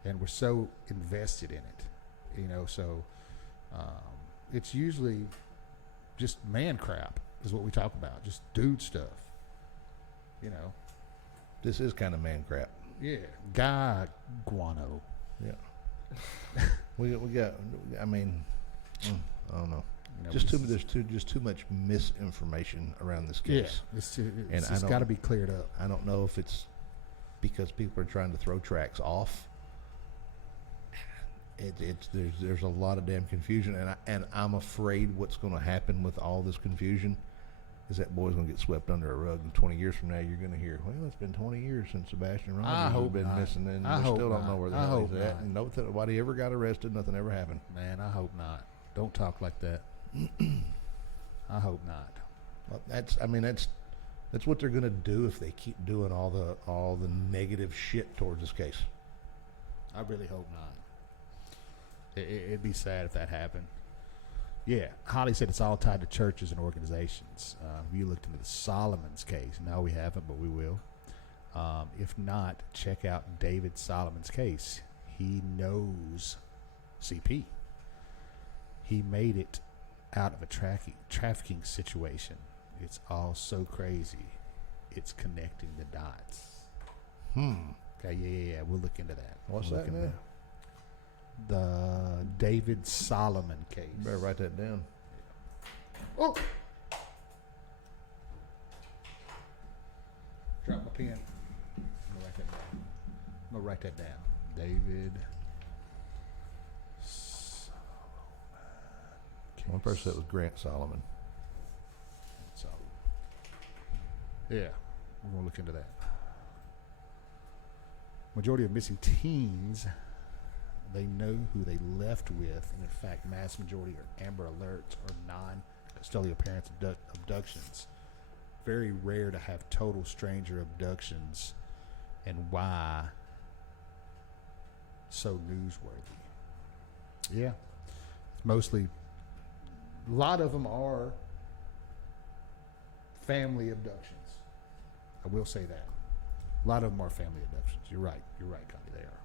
and we're so invested in it, so it's usually just man crap is what we talk about, just dude stuff, This is kind of man crap. Yeah. Guy guano. Yeah. we got. I mean, I don't know. There's too much misinformation around this case. Yeah, it's got to be cleared up. I don't know if it's because people are trying to throw tracks off. There's a lot of damn confusion, and I'm afraid what's going to happen with all this confusion is that boy's going to get swept under a rug, and 20 years from now you're going to hear, well, it's been 20 years since Sebastian Rogers has been missing, and we still don't know where the hell he's at, and nobody ever got arrested, nothing ever happened. Man, I hope not. Don't talk like that. I hope not. Well, that's what they're going to do if they keep doing all the negative shit towards this case. I really hope not. It'd be sad if that happened. Yeah, Holly said it's all tied to churches and organizations. You looked into the Solomon's case. No, we haven't, but we will. If not, check out David Solomon's case. He knows CP. He made it out of a trafficking situation. It's all so crazy. It's connecting the dots. Okay, yeah. We'll look into that. What's that now? The David Solomon case. Better write that down. Oh! Drop my pen. I'm gonna write that down. David Solomon One person said it was Grant Solomon. So, yeah, we're going to look into that. Majority of missing teens, they know who they left with, and in fact, mass majority are Amber Alerts or non-custodial parents abductions. Very rare to have total stranger abductions, and why so newsworthy. Yeah, it's mostly, a lot of them are family abductions. I will say that. A lot of them are family abductions. You're right, Connie, they are.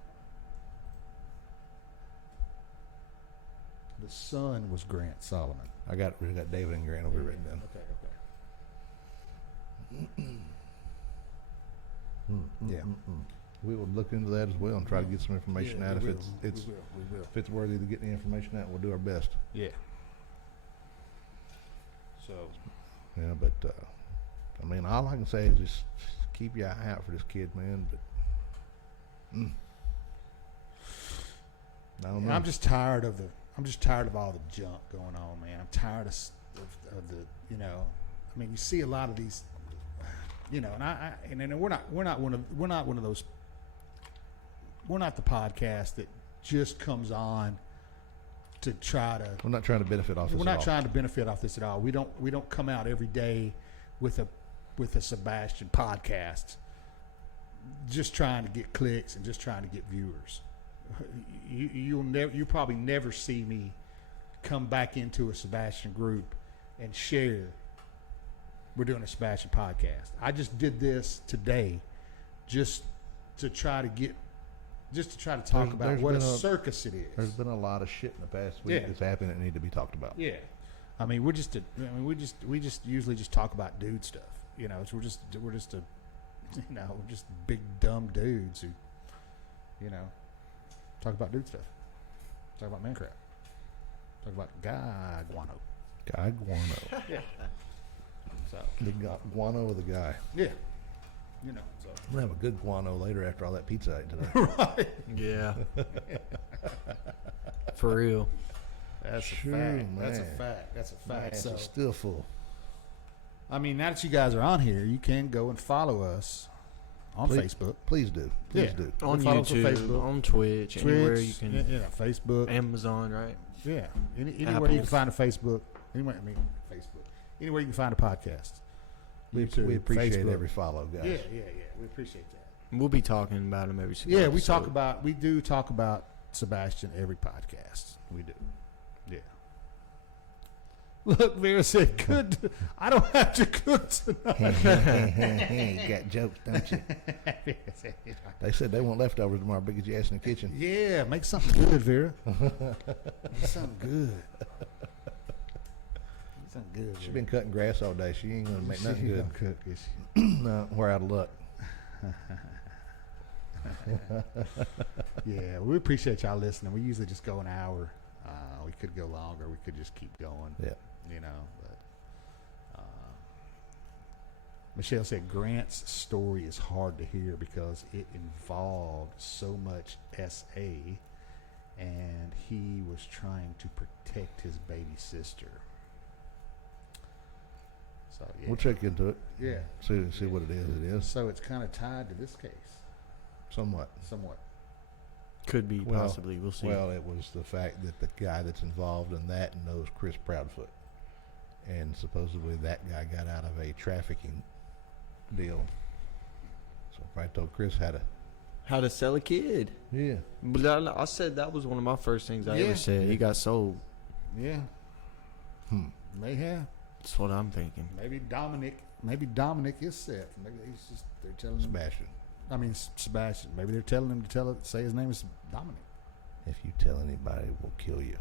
The son was Grant Solomon. We got David and Grant over written down. Okay. Yeah. We will look into that as well and try to get some information out. We If will. if it's worthy to get the information out, we'll do our best. Yeah. So, Yeah, but I mean, all I can say is just keep your eye out for this kid, man. But I don't know. I'm just tired of all the junk going on, man. I'm tired of the, you know, I mean, you see a lot of these, you know, and we're not one of those. We're not the podcast that just comes on to try to. We're not trying to benefit off this. We're not trying to benefit off this at all. We don't come out every day with a Sebastian podcast just trying to get clicks and just trying to get viewers. You'll probably never see me come back into a Sebastian group and share. We're doing a Sebastian podcast. I just did this today, just to try to talk about what a circus it is. There's been a lot of shit in the past week that's happened that need to be talked about. Yeah, I mean, we just usually just talk about dude stuff. You know, we're just big dumb dudes who, you know, talk about dude stuff. Talk about man crap. Talk about guy guano. Guy guano. Yeah. So The guano of the guy. yeah, you know. So I'm gonna have a good guano later after all that pizza I ate today. right. Yeah. For real. That's Sure, a fact. That's a man. fact. That's a fact. Ass So is still full. I mean, now that you guys are on here, you can go and follow us on Facebook. Please do. Please Yeah. do. On Follow us on YouTube, Facebook. on Twitch, anywhere you can. yeah, Facebook. Amazon, right? Yeah, anywhere Apple. you can find a Facebook. Anywhere you can find a podcast. We YouTube, appreciate Facebook. every follow, guys. Yeah. We appreciate that. We'll be talking about them every single Yeah, we episode. do talk about Sebastian every podcast. We do. Yeah. Look, Vera said, "Good. I don't have to cook tonight." You got jokes, don't you? They said they want leftovers tomorrow because you asked in the kitchen. Yeah, make something good, Vera. Make something good. Make something good. She's Vera. been cutting grass all day. She ain't gonna make nothing She good. don't cook, is she? No, we're out of luck. Yeah, we appreciate y'all listening. We usually just go an hour. We could go longer. We could just keep going. Yeah. You know, but Michelle said Grant's story is hard to hear because it involved so much SA, and he was trying to protect his baby sister. So yeah, We'll check into it. yeah. See what it is. It is So it's kind of tied to this case, somewhat. somewhat. Could be, Well- possibly. We'll see. Well, it was the fact that the guy that's involved in that knows Chris Proudfoot, and supposedly that guy got out of a trafficking deal. So if I told Chris How to sell a kid. yeah, But I said that was one of my first things I Yeah. ever said. He got sold. Yeah. May have. That's what I'm thinking. Maybe Dominic is set. Maybe they're telling him. Sebastian. I mean Sebastian. Maybe they're telling him to say his name is Dominic. If you tell anybody, we'll kill you.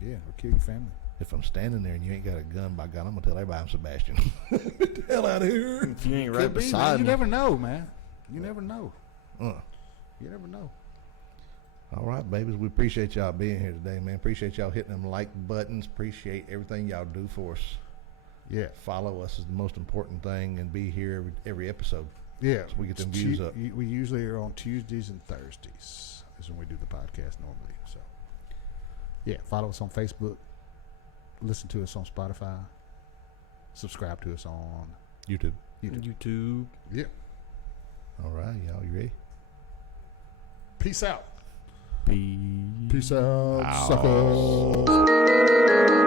Yeah, or kill your family. If I'm standing there and you ain't got a gun, by God, I'm gonna tell everybody I'm Sebastian. Get the hell out of here. If you ain't right Could be, man. beside You me. never know, man. You never know. Uh. You never know. All right, babies. We appreciate y'all being here today, man. Appreciate y'all hitting them like buttons. Appreciate everything y'all do for us. Yeah. Follow us is the most important thing, and be here every episode. Yeah. So we get them It's views up. We usually are on Tuesdays and Thursdays is when we do the podcast normally. So yeah, follow us on Facebook. listen to us on Spotify. Subscribe to us on YouTube. YouTube. Yeah. All right, y'all. You ready? Peace out. Peace. Peace out, Ow. suckers.